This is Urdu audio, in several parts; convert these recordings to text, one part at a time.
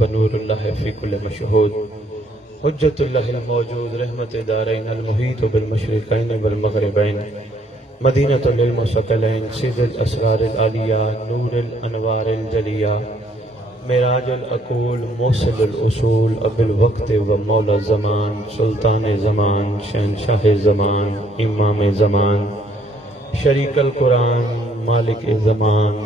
بنور اللہ فی کل مشہود حجت اللہ الموجود رحمت دارین المحیط بالمشرقین والمغربین مدینۃ العلم والثقلین سر الاسرار العالیہ نور الانوار الجلیہ معراج العقول موصل الاصول ابو الوقت و مولا زمان سلطان زمان شہنشاہ زمان امام زمان شریک القرآن مالک زمان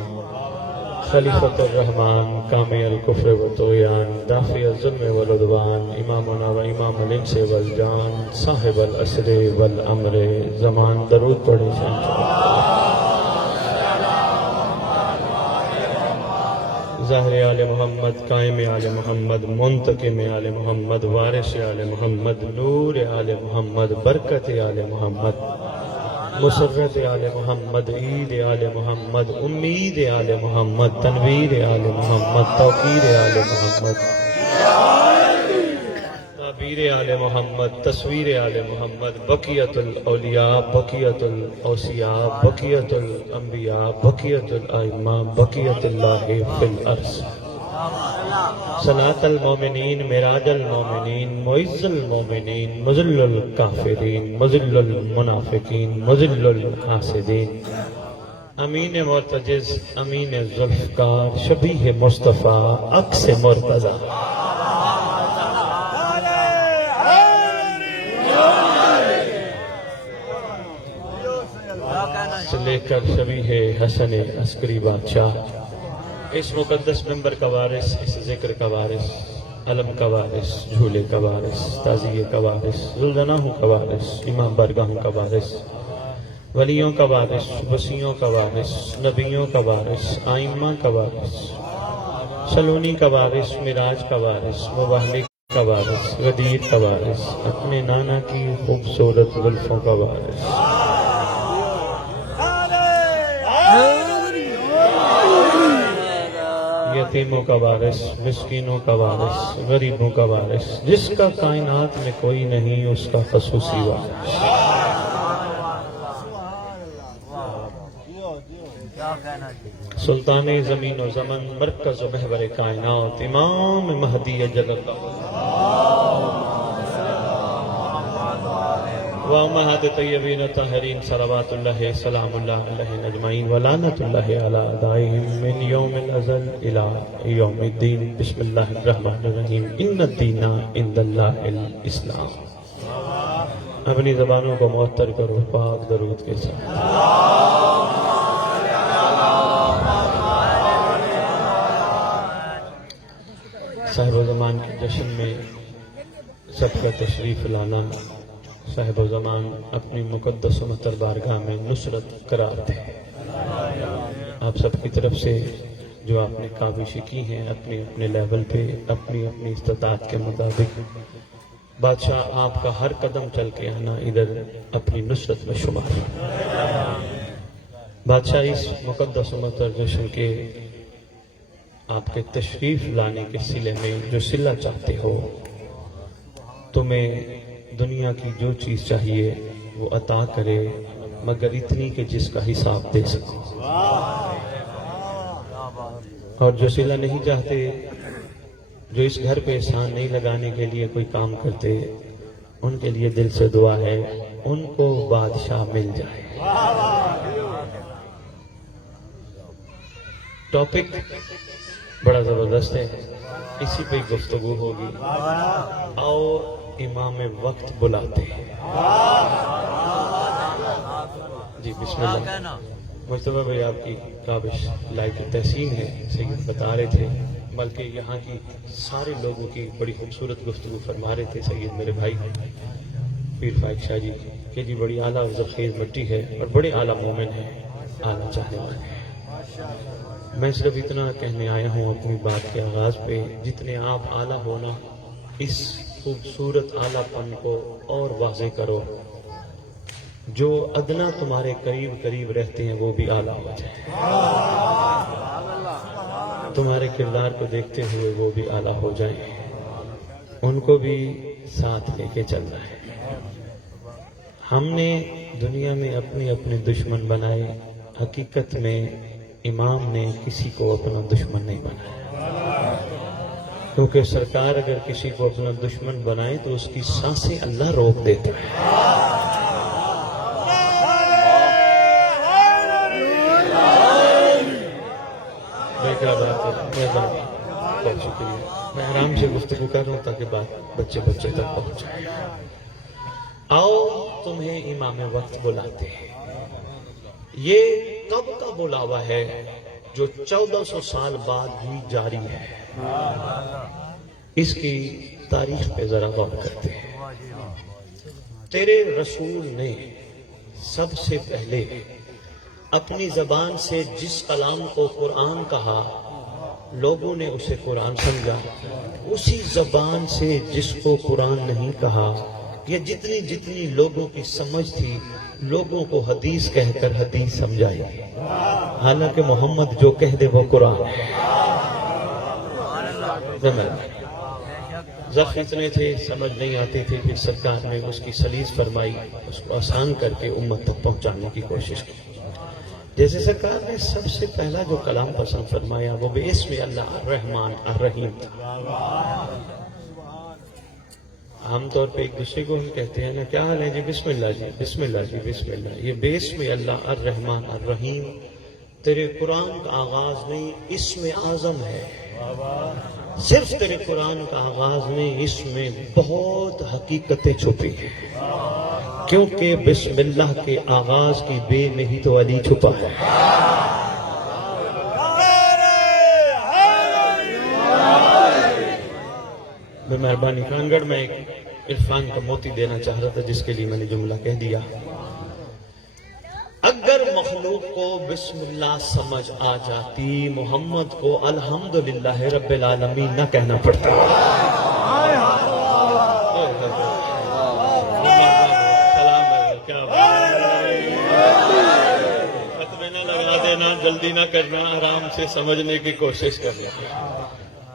خلیفۃ الرحمن کامی الکفر و طغیان دافع الظلم والعدوان امامنا و امام الانس والجان صاحب العصر والامر زمان درود پڑھے ظاہر آل محمد قائم آل محمد منتقم آل محمد وارث آل محمد نور آل محمد برکت آل محمد مسرت آل محمد عید آل محمد امید آل محمد تنویر آل محمد توقیر آل محمد تعبیر آل محمد تصویر آل محمد بقیت الاولیاء بقیت الاوصیاء بقیت الانبیاء بقیت الائمہ بقیت اللہ فی الارض صلاة المومنین معراج المومنین معز المومنین مذل الکافرین مذل المنافقین مذل الحاسدین امین مرتجز امین ذوالفقار شبیہ مصطفیٰ عکس مرتضی سے لے کر شبیہ حسن عسکری بادشاہ اس مقدس ممبر کا وارث اس ذکر کا وارث علم کا وارث جھولے کا وارث تعزیے کا وارث ذوالجناح کا وارث امام بارگاہوں کا وارث ولیوں کا وارث وصیوں کا وارث نبیوں کا وارث آئمہ کا وارث سلونی کا وارث معراج کا وارث مباہلک کا وارث غدیر کا وارث اپنے نانا کی خوبصورت زلفوں کا وارث یتیموں کا وارث مسکینوں کا وارث غریبوں کا وارث جس کا کائنات میں کوئی نہیں اس کا خصوصی وارث سلطان زمین و زمن مرکز و محور کائنات امام مہدی اجل وامہات طیبین طاہرین صلوات اللہ سلام اللہ علیہ اجمعین ولعنت اللہ علی اعدائہم من یوم الازل الی یوم الدین بسم اللہ الرحمن الرحیم ان الدین عند اللہ الاسلام اپنی زبانوں کو معطر کرو پاک درود کے ساتھ صاحب زمان کے جشن میں سب کا تشریف لانا صاحب زمان اپنی مقدس و مطہر بارگاہ میں نصرت قرار دے آپ سب کی طرف سے جو آپ نے کاوشیں کی ہیں اپنے اپنے لیول پہ اپنی اپنی استطاعت کے مطابق بادشاہ آپ کا ہر قدم چل کے آنا ادھر اپنی نصرت میں شمار بادشاہ اس مقدس و مطہر جشن کے آپ کے تشریف لانے کے صلے میں جو صلہ چاہتے ہو تمہیں دنیا کی جو چیز چاہیے وہ عطا کرے مگر اتنی کہ جس کا حساب دے سکو اور جو صلہ نہیں چاہتے جو اس گھر پہ احسان نہیں لگانے کے لیے کوئی کام کرتے ان کے لیے دل سے دعا ہے ان کو بادشاہ مل جائے ٹاپک بڑا زبردست ہے اسی پہ گفتگو ہوگی آؤ امام وقت بلاتے ہیں جی بسم اللہ مصطفیٰ بھائی آپ کی کابش لائق تحسین ہے سید بتا رہے تھے بلکہ یہاں کی سارے لوگوں کی بڑی خوبصورت گفتگو فرما رہے تھے سید میرے بھائی پیر فائق شاہ جی کہ جی بڑی اعلیٰ ذخیر مٹی ہے اور بڑے اعلیٰ مومن ہیں اعلیٰ چاہنے والے ہیں میں صرف اتنا کہنے آیا ہوں اپنی بات کے آغاز پہ جتنے آپ اعلیٰ ہونا اس خوبصورت اعلیٰ پن کو اور واضح کرو جو ادنا تمہارے قریب قریب رہتے ہیں وہ بھی اعلیٰ ہو جائیں تمہارے کردار کو دیکھتے ہوئے وہ بھی اعلیٰ ہو جائیں ان کو بھی ساتھ لے کے چلنا ہے ہم نے دنیا میں اپنے اپنے دشمن بنائے حقیقت میں امام نے کسی کو اپنا دشمن نہیں بنایا کیونکہ سرکار اگر کسی کو اپنا دشمن بنائے تو اس کی سانسیں اللہ روک دیتا ہے. بہت شکریہ. میں آرام سے گفتگو کر رہا ہوں تاکہ بات بچے تک پہنچ جائے. آؤ تمہیں امام وقت بلاتے ہیں. یہ کب کا بلاوا ہے جو 1400 سال بعد بھی جاری ہے. اس کی تاریخ پہ ذرا غور کرتے ہیں. تیرے رسول نے سب سے پہلے اپنی زبان سے جس کلام کو قرآن کہا لوگوں نے اسے قرآن سمجھا. اسی زبان سے جس کو قرآن نہیں کہا یہ جتنی لوگوں کی سمجھ تھی لوگوں کو حدیث کہہ کر حدیث سمجھائی. حالانکہ محمد جو کہہ دے وہ قرآن ہے. ضعف اتنے تھے سمجھ نہیں آتی تھی. پھر سرکار نے اس کی سلیس فرمائی, اس کو آسان کر کے امت تک پہنچانے کی کوشش کی. جیسے سرکار نے سب سے پہلا جو کلام پسند فرمایا وہ بسم اللہ الرحمن الرحیم. عام طور پہ ایک دوسرے کو ہم کہتے ہیں نا کیا حال ہے جی, بسم اللہ جی, بسم اللہ جی, بسم اللہ. یہ بسم اللہ الرحمن الرحیم تیرے قرآن کا آغاز نہیں, اسم اعظم ہے. صرف تیرے قرآن کا آغاز نہیں, اس میں بہت حقیقتیں چھپی ہیں. کیونکہ بسم اللہ کے آغاز کی بے میں ہی تو علی چھپا ہے. میں مہربانی کانگڑ میں ایک عرفان کا موتی دینا چاہ رہا تھا جس کے لیے میں نے جملہ کہہ دیا. اگر مخلوق کو بسم اللہ سمجھ آ جاتی محمد کو الحمدللہ رب العالمین نہ کہنا پڑتا. جلدی نہ کرنا, آرام سے سمجھنے کی کوشش کرنا.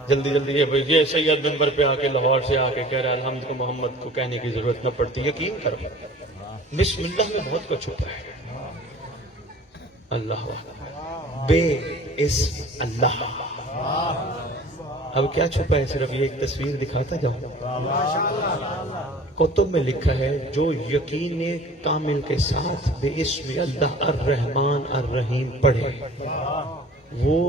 جلدی یہ سید منبر پہ آ کے لاہور سے آ کے کہہ رہا ہے الحمد کو محمد کو کہنے کی ضرورت نہ پڑتی. یقین کرو بسم اللہ میں بہت کچھ چھپا ہے. اللہ بے اسم اللہ. اب کیا چھپا ہے, صرف یہ ایک تصویر دکھاتا جاؤں. کتب میں لکھا ہے جو یقین کامل کے ساتھ بے اسم اللہ الرحمن الرحیم پڑھے وہ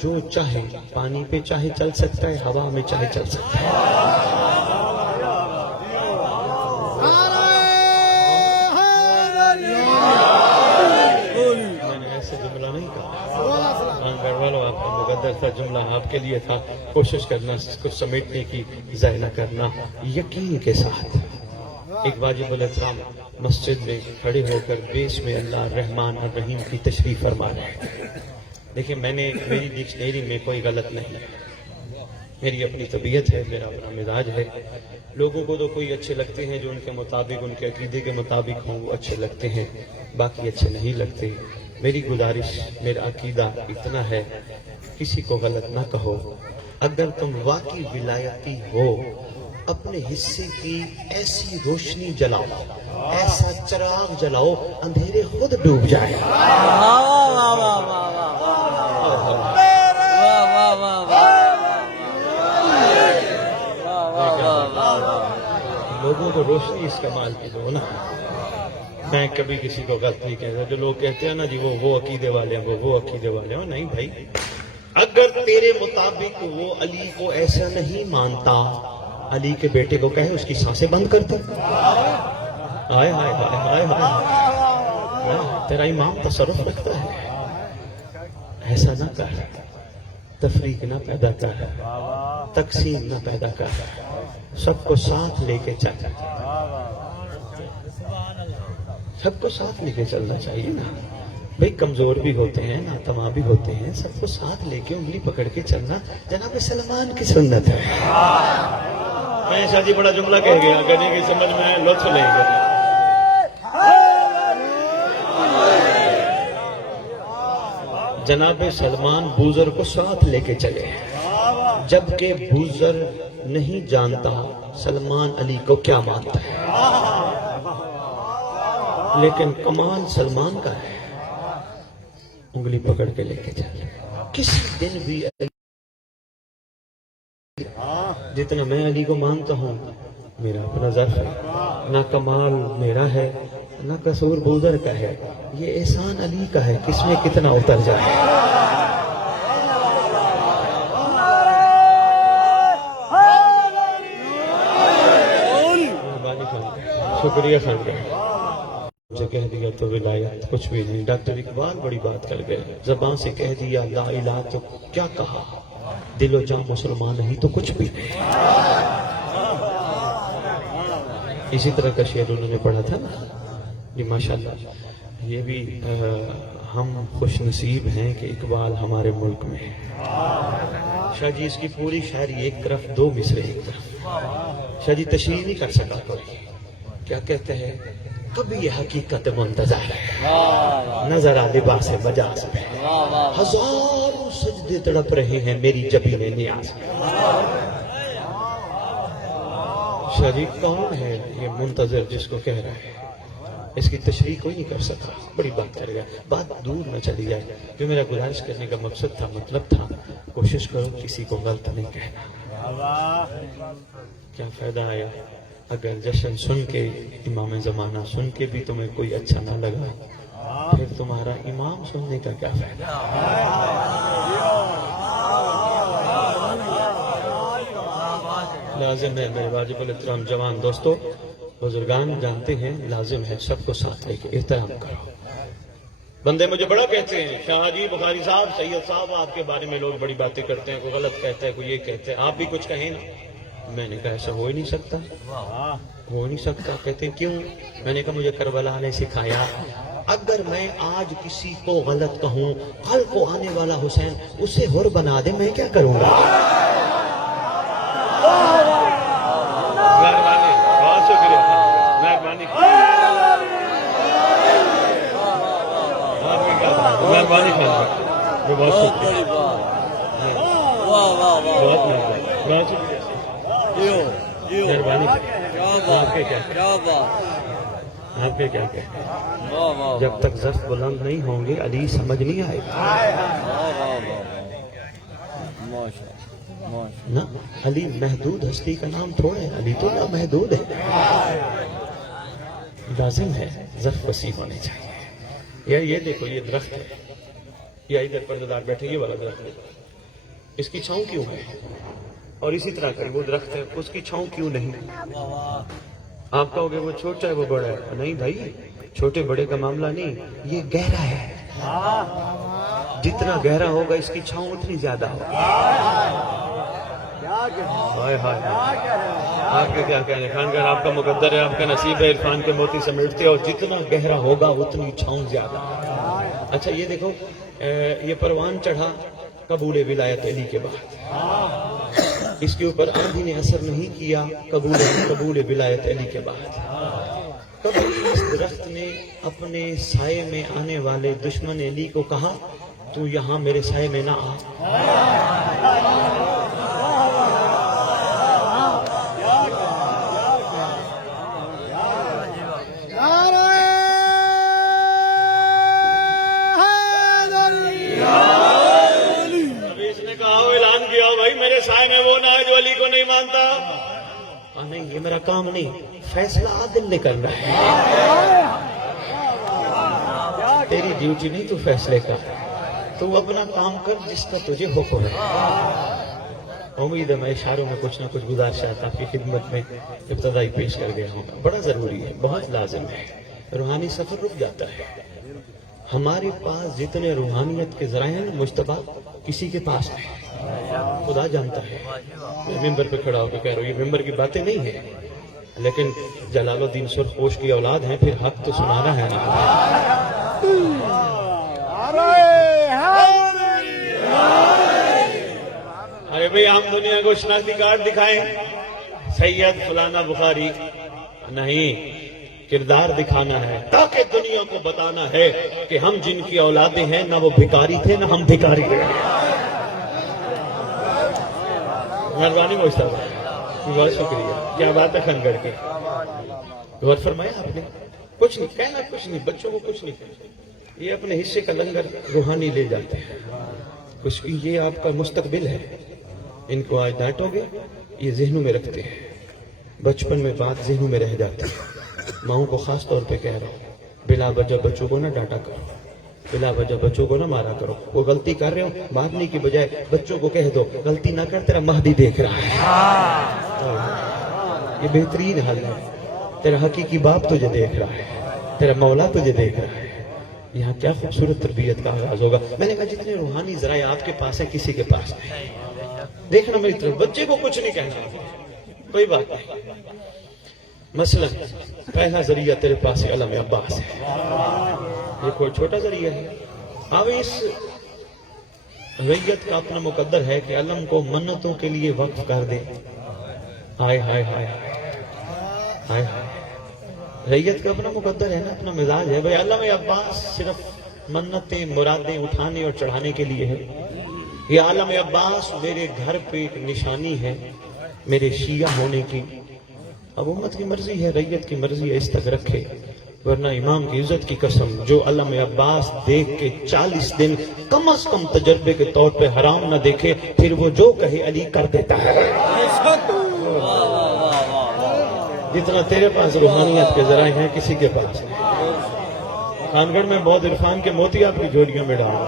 جو چاہے پانی پہ چاہے چل سکتا ہے, ہوا میں چاہے چل سکتا ہے. میں نے ایسے جملہ نہیں کہا, گھر والوں آپ کا مقدر تھا, جملہ آپ کے لیے تھا. کوشش کرنا کچھ سمیٹنے کی, ضائع نہ کرنا. یقین کے ساتھ ایک واجب الاحترام مسجد میں کھڑے ہو کر بسم اللہ الرحمن الرحیم کی تشریح فرما رہے ہیں. دیکھیں میری ڈکشنری میں کوئی غلط نہیں, میری اپنی طبیعت ہے, میرا اپنا مزاج ہے. لوگوں کو تو کوئی اچھے لگتے ہیں جو ان کے مطابق ان کے عقیدے کے مطابق ہوں وہ اچھے لگتے ہیں, باقی اچھے نہیں لگتے. میری گزارش, میرا عقیدہ اتنا ہے کسی کو غلط نہ کہو. اگر تم واقعی ولایتی ہو اپنے حصے کی ایسی روشنی جلاؤ, ایسا چراغ جلاؤ اندھیرے خود ڈوب جائے. لوگوں کو روشنی استعمال کی دو نا. میں کبھی کسی کو غلط نہیں کہتا. جو لوگ کہتے ہیں نا جی وہ عقیدے والے ہیں, وہ عقیدے والے ہیں, نہیں بھائی. اگر تیرے مطابق وہ علی کو ایسا نہیں مانتا, علی کے بیٹے کو کہے اس کی سانسیں بند کر دو. ہائے ہائے ہائے ہائے, تیرا امام تصرف رکھتا ہے. ایسا نہ کر, تفریق نہ پیدا کر, تقسیم نہ پیدا کر, سب کو ساتھ لے کے چل. سب کو ساتھ لے کے چلنا چاہیے نا بھئی. کمزور بھی ہوتے ہیں, ناتواں بھی ہوتے ہیں, سب کو ساتھ لے کے انگلی پکڑ کے چلنا جناب سلمان کی سنت ہے. میں شاہ جی بڑا جملہ کہہ گیا, کہنے کی سمجھ میں لطف لیں گے. جناب سلمان بوزر کو ساتھ لے کے چلے, جبکہ بوزر نہیں جانتا سلمان علی کو کیا مانتا ہے. لیکن کمال سلمان کا ہے, انگلی پکڑ کے لے کے چلے. کسی دن بھی جتنا میں علی کو مانتا ہوں میرا اپنا ظرف ہے، نہ کمال میرا ہے نہ قصور بودر کا ہے، یہ احسان علی کا ہے، کس میں کتنا اتر جائے۔ شکریہ خان کا مجھے کہہ دیا تو ولایت کچھ بھی نہیں۔ ڈاکٹر اقبال بڑی بات کر گئے، زبان سے کہہ دیا لا الہ تو کیا کہا، دل و جان مسلمان نہیں تو کچھ بھی نہیں۔ اسی طرح کا شعر انہوں نے پڑھا تھا نا جی، ماشاءاللہ۔ یہ بھی ہم خوش نصیب ہیں کہ اقبال ہمارے ملک میں ہے۔ شاہ جی اس کی پوری شاعری ایک طرف، دو مصرے ایک طرف، شاہ جی تشریح نہیں کر سکا کوئی۔ کیا کہتے ہیں، کبھی یہ حقیقت منتظر ہے نظر آ لباس مجاز میں، ہزاروں سجدے تڑپ رہے ہیں میری جبین نیاز میں۔ شاہ جی کون ہے یہ منتظر جس کو کہہ رہا ہے، اس کی تشریح کوئی نہیں کر سکتا، بڑی بات کر گیا۔ بات دور نہ چلی جائے، جو میرا گزارش کرنے کا مقصد تھا، مطلب تھا، کوشش کرو کسی کو غلط نہیں کہنا۔ کیا فائدہ آیا اگر جشن سن کے، امام زمانہ سن کے بھی تمہیں کوئی اچھا نہ لگا، پھر تمہارا امام سننے کا کیا فائدہ۔ لازم ہے میرے واجب الاحترام جوان دوستو، بزرگان جانتے ہیں، لازم ہے سب کو ساتھ لے کے احترام کرو۔ بندے مجھے بڑا کہتے ہیں، شاہ جی بخاری صاحب، سید صاحب، آپ کے بارے میں لوگ بڑی باتیں کرتے ہیں، کوئی غلط کہتا ہے، کوئی یہ کہتا ہے، آپ بھی کچھ کہیں نا۔ میں نے کہا ایسا ہو ہی نہیں سکتا، ہو نہیں سکتا۔ کہتے ہیں کیوں؟ میں نے کہا مجھے کربلا نے سکھایا، اگر میں آج کسی کو غلط کہوں، کل کو آنے والا حسین اسے ہر بنا دے، میں کیا کروں گا؟ مہربانی، بہت شکریہ، مہربانی، مہربانی، بہت شکریہ، بہت مہربانی، بہت شکریہ، مہربانی۔ آپ کے کیا کہتے ہیں، جب تک ظرف بلند نہیں ہوں گے علی سمجھ نہیں آئے گا نا۔ علی محدود ہستی کا نام تھوڑا ہے، علی تو نامحدود ہے۔ لازم ہے ظرف وسیع ہونے چاہیے۔ یا یہ دیکھو، یہ درخت ہے، یا ادھر پردہ بیٹھے یہ والا درخت ہے، اس کی چھاؤں کیوں ہے؟ اور اسی طرح کا وہ درخت ہے، اس کی چھاؤں کیوں نہیں؟ آپ کہو گے وہ چھوٹا ہے وہ بڑا ہے، نہیں بھائی، چھوٹے بڑے کا معاملہ نہیں، یہ گہرا ہے، جتنا گہرا ہوگا اس کی چھاؤں اتنی زیادہ ہوگی۔ ہائے ہائے، آپ کے کیا کہنے، خانگار آپ کا مقدر ہے، آپ کا نصیب ہے، عرفان کے موتی سمیٹتے ہو، جتنا گہرا ہوگا اتنی چھاؤں زیادہ۔ اچھا یہ دیکھو، یہ پروان چڑھا قبول ولایت علی کے بعد، اس کے اوپر آندھی نے اثر نہیں کیا قبول ولایت علی کے بعد۔ کبھی اس درخت نے اپنے سائے میں آنے والے دشمن علی کو کہا تو یہاں میرے سائے میں نہ آ۔ سائے میں وہ نہ ہے جو علی کو نہیں مانتا۔ نہیں، یہ میرا کام نہیں، فیصلہ عادل نے کرنا ہے، تیری ڈیوٹی نہیں تو فیصلے کا، تو اپنا کام کر جس کا تجھے حکم ہے۔ امید ہے میں اشاروں میں کچھ نہ کچھ گزارشات آپ کی خدمت میں ابتدائی پیش کر گیا ہوں، بڑا ضروری ہے، بہت لازم ہے۔ روحانی سفر رک جاتا ہے، ہمارے پاس جتنے روحانیت کے ذرائع ہیں مجتبی کسی کے پاس نہیں، خدا جانتا ہے۔ میں ممبر پہ کھڑا ہو کے کہہ رہا ہوں، یہ ممبر کی باتیں نہیں ہیں، لیکن جلال الدین سرخپوش کی اولاد ہیں، پھر حق تو سنانا ہے نا۔ ارے بھئی ہم دنیا کو شناختی کارڈ دکھائیں، سید فلانا بخاری نہیں، کردار دکھانا ہے تاکہ دنیا کو بتانا ہے کہ ہم جن کی اولادیں ہیں نہ وہ بھکاری تھے نہ ہم بھکاری تھے۔ مہربانی موجودہ بہت شکریہ، کیا بات ہے خنگر کی، غور فرمایا آپ نے، کچھ نہیں کہنا، کچھ نہیں، بچوں کو کچھ نہیں کہنا، یہ اپنے حصے کا لنگر روحانی لے جاتے ہیں، کچھ یہ آپ کا مستقبل ہے، ان کو آج ڈانٹو گے یہ ذہنوں میں رکھتے ہیں، بچپن میں بات ذہنوں میں رہ جاتی ہے۔ ماؤں کو خاص طور پہ کہہ رہا ہوں، بلا وجہ بچوں کو نہ ڈانٹا کرو، بلا وجہ بچوں کو نہ مارا کرو۔ وہ غلطی کر رہے ہو، مارنے کی بجائے بچوں کو کہہ دو غلطی نہ کر، تیرا مہدی دیکھ رہا ہے۔ یہ بہترین حل ہے، تیرا حقیقی باپ تجھے دیکھ رہا ہے، تیرا مولا تجھے دیکھ رہا ہے۔ یہاں کیا خوبصورت تربیت کا آغاز ہوگا۔ میں نے کہا جتنے روحانی ذرائع آپ کے پاس ہیں کسی کے پاس نہیں۔ دیکھنا میری طرف، بچے کو کچھ نہیں کہنا، کوئی بات نہیں۔ مثلا پہلا ذریعہ تیرے پاس علم عباس ہے، یہ کوئی چھوٹا ذریعہ ہے۔ اب اس ریت کا اپنا مقدر ہے کہ علم کو منتوں کے لیے وقف کر دے۔ ہائے ہائے ہائے ہائے ہائے، ریت کا اپنا مقدر ہے نا، اپنا مزاج ہے۔ بھئی علم عباس صرف منتیں مرادیں اٹھانے اور چڑھانے کے لیے ہے۔ یہ علم عباس میرے گھر پہ ایک نشانی ہے میرے شیعہ ہونے کی۔ اب امت کی مرضی ہے، ریت کی مرضی ہے، اس تک رکھے، ورنہ امام کی عزت کی قسم جو علم عباس دیکھ کے 40 دن کم از کم تجربے کے طور پہ حرام نہ دیکھے، پھر وہ جو کہے علی کر دیتا ہے۔ جتنا تیرے پاس روحانیت کے ذرائع ہیں کسی کے پاس نہیں۔ خانگڑھ میں بہت عرفان کے موتی آپ کی جھولیوں میں ڈالوں۔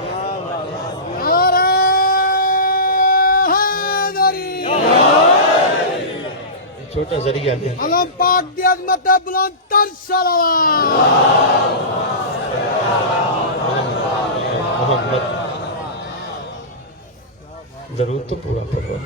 چھوٹا ذریعہ نہیں، علم پاک دی عظمت بلند تر صلوات۔ محمد ضرور تو پورا پڑھو۔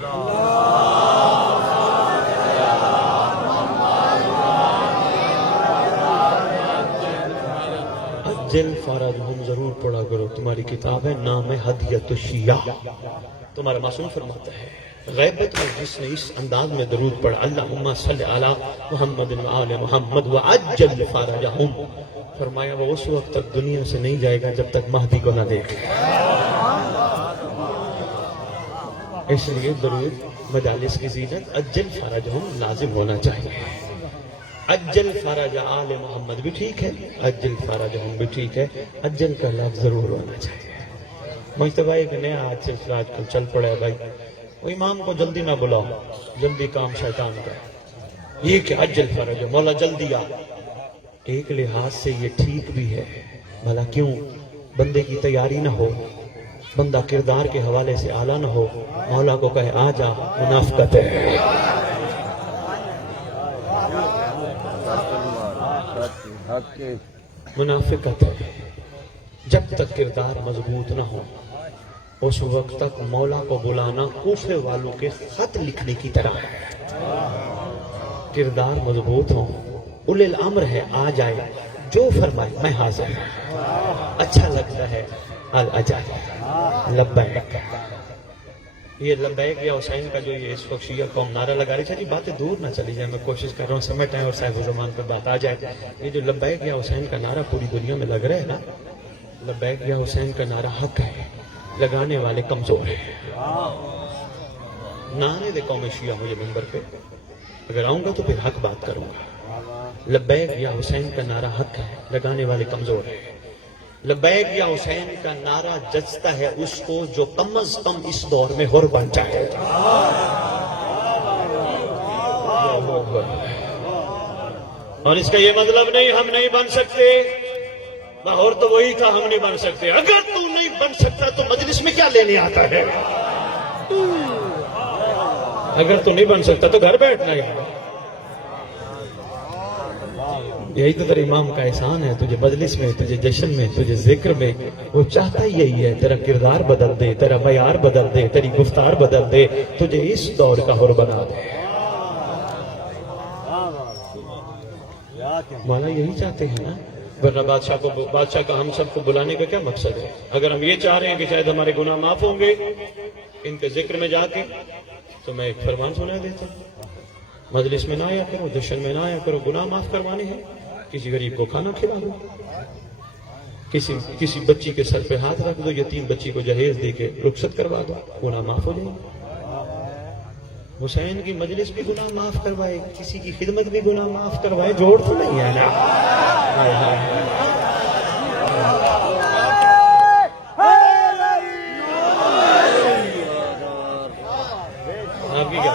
اجل فارجہم ضرور پڑھا کرو، تمہاری کتاب ہے، نام ہے ہدیۃ الشیعہ۔ تمہارا معصوم فرماتا ہے غیبت میں جس نے اس انداز میں درود پڑھا، اللہم صلی علی محمد و آل محمد وعجل فارجہم، فرمایا وہ اس وقت تک دنیا سے نہیں جائے گا جب تک مہدی کو نہ دیکھے۔ اس لیے درود مجالس کی زینت اجل فارجہم لازم ہونا چاہیے۔ اجل فارج آل محمد بھی ٹھیک ہے، اجل فارجہم بھی ٹھیک ہے، اجل کا لفظ ضرور ہونا چاہیے۔ مجتبہ ایک نیا آج کل چل پڑا ہے بھائی، وہ امام کو جلدی نہ بلاؤ، جلدی کام شیطان کا، یہ کہ اجل فرج مولا جلدی آ۔ ایک لحاظ سے یہ ٹھیک بھی ہے، بھلا کیوں بندے کی تیاری نہ ہو، بندہ کردار کے حوالے سے اعلیٰ نہ ہو، مولا کو کہے آ جا، منافقت ہے۔ منافقت ہے۔ جب تک کردار مضبوط نہ ہو اس وقت تک مولا کو بلانا کوفے والوں کے خط لکھنے کی طرح ہے۔ کردار مضبوط ہو، اولی الامر ہے، آ جائے، جو فرمائے میں حاضر ہوں، اچھا لگتا ہے الاجل لبیک۔ یہ لبیک یا حسین کا جو یہ اس وقت شیعہ قوم نعرہ لگا رہی ہے، باتیں دور نہ چلی جائیں، میں کوشش کر رہا ہوں سمیٹ آئیں اور صاحب زمان پر بات آ جائے۔ یہ جو لبیک یا حسین کا نعرہ پوری دنیا میں لگ رہا ہے نا، لبیک یا حسین کا نعرہ حق ہے، لگانے والے کمزور ہیں۔ نعرے دے قوم شیعہ مجھے منبر پہ، اگر آؤں گا تو پھر حق بات کروں گا۔ لبیک یا حسین کا نعرہ حق ہے، لگانے والے کمزور ہیں۔ لبیک یا حسین کا نعرہ جچتا ہے اس کو جو کم از کم اس دور میں حر بن جائے۔ اور اس کا یہ مطلب نہیں ہم نہیں بن سکتے، اور تو وہی تھا ہم نہیں بن سکتے۔ اگر تو نہیں بن سکتا تو مجلس میں کیا لینے آتا ہے؟ اگر تو نہیں بن سکتا تو گھر بیٹھنا ہے۔ یہی تو تیرے امام کا احسان ہے، تجھے مجلس میں، تجھے جشن میں، تجھے ذکر میں، وہ چاہتا ہی یہی ہے تیرا کردار بدل دے، تیرا معیار بدل دے، تیری گفتار بدل دے، تجھے اس دور کا حر بنا دے۔ مولا یہی چاہتے ہیں نا، ورنہ بادشاہ کا ہم سب کو بلانے کا کیا مقصد ہے؟ اگر ہم یہ چاہ رہے ہیں کہ شاید ہمارے گناہ معاف ہوں گے ان کے ذکر میں جا کے، تو میں ایک فرمان سنا دیتا ہوں، مجلس میں نہ آیا کرو، جشن میں نہ آیا کرو، گناہ معاف کروانے ہیں، کسی غریب کو کھانا کھلا دو، کسی بچی کے سر پہ ہاتھ رکھ دو، یتیم بچی کو جہیز دے کے رخصت کروا دو، گناہ معاف ہو جائے گا۔ حسین کی مجلس بھی گناہ معاف کروائے، کسی کی خدمت بھی گناہ معاف کروائے، جوڑ تو نہیں ہے نا۔ آپ کی کیا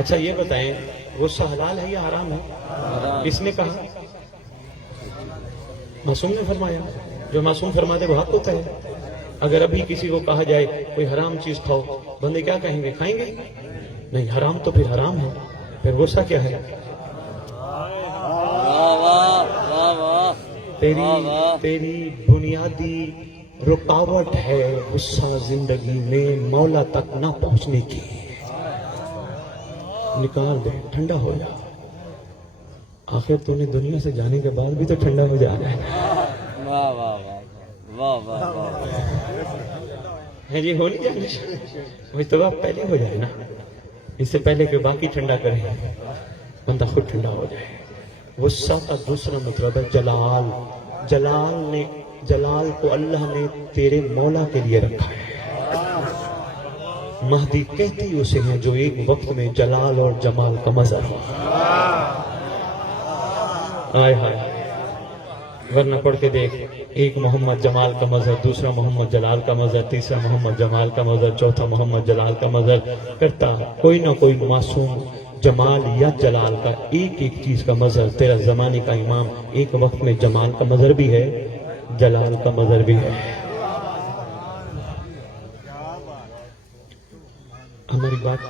اچھا یہ بتائیں غصہ حلال ہے یا حرام ہے؟ کس نے کہا؟ معصوم نے فرمایا. جو معصوم فرما دے وہ حق ہوتا ہے. اگر ابھی کسی کو کہا جائے کوئی حرام چیز کھاؤ، بندے کیا کہیں گے؟ کھائیں گے؟ نہیں، حرام تو پھر حرام ہے، پھر غصہ کیا ہے؟ تیری بنیادی رکاوٹ ہے غصہ زندگی میں مولا تک نہ پہنچنے کی. نکال دے، ٹھنڈا ہو جا. آخر تو نے دنیا سے جانے کے بعد بھی تو ٹھنڈا ہو جا رہا ہے. جی ہو نہیں جانا، وہی تو آپ پہلے ہو جائے نا، اس سے پہلے کہ باقی ٹھنڈا کریں بندہ خود ٹھنڈا ہو جائے. غصہ کا دوسرا مطلب ہے جلال. جلال کو اللہ نے تیرے مولا کے لیے رکھا ہے. مہدی کہتی اسے ہیں جو ایک وقت میں جلال اور جمال کا مظہر ہو. آئے ہائے، ورنہ پڑھ کے دیکھ، ایک محمد جمال کا مظہر، دوسرا محمد جلال کا مظہر، تیسرا محمد جمال کا مظہر، چوتھا محمد جلال کا مظہر کرتا کوئی نہ کوئی معصوم جمال یا جلال کا ایک چیز کا مظہر. تیرا زمانے کا امام ایک وقت میں جمال کا مظہر بھی ہے، جلال کا مظہر بھی ہے. ہماری بات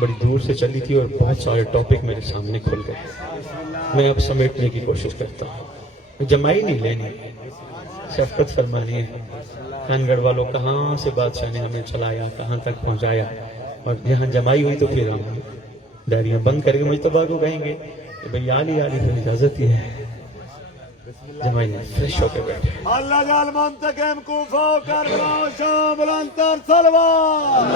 بڑی دور سے چلی تھی اور بہت سارے ٹاپک میرے سامنے کھل گئے. میں اب سمیٹنے کی کوشش کرتا ہوں. جمائی نہیں لینی، شفقت فرمانی ہے. خان گڑھ والوں کہاں سے بادشاہ نے ہمیں چلایا، کہاں تک پہنچایا، اور یہاں جمائی ہوئی تو پھر ہم ڈائریاں بند کر کے مجھ تو باغو کہیں گے کہ بھئی آلی پھر اجازت ہی ہے. جمائی نے فریش ہو کے بیٹھے. اللہ جعل منتقم کوفہ و کربلا و شام بلند تر صلوات.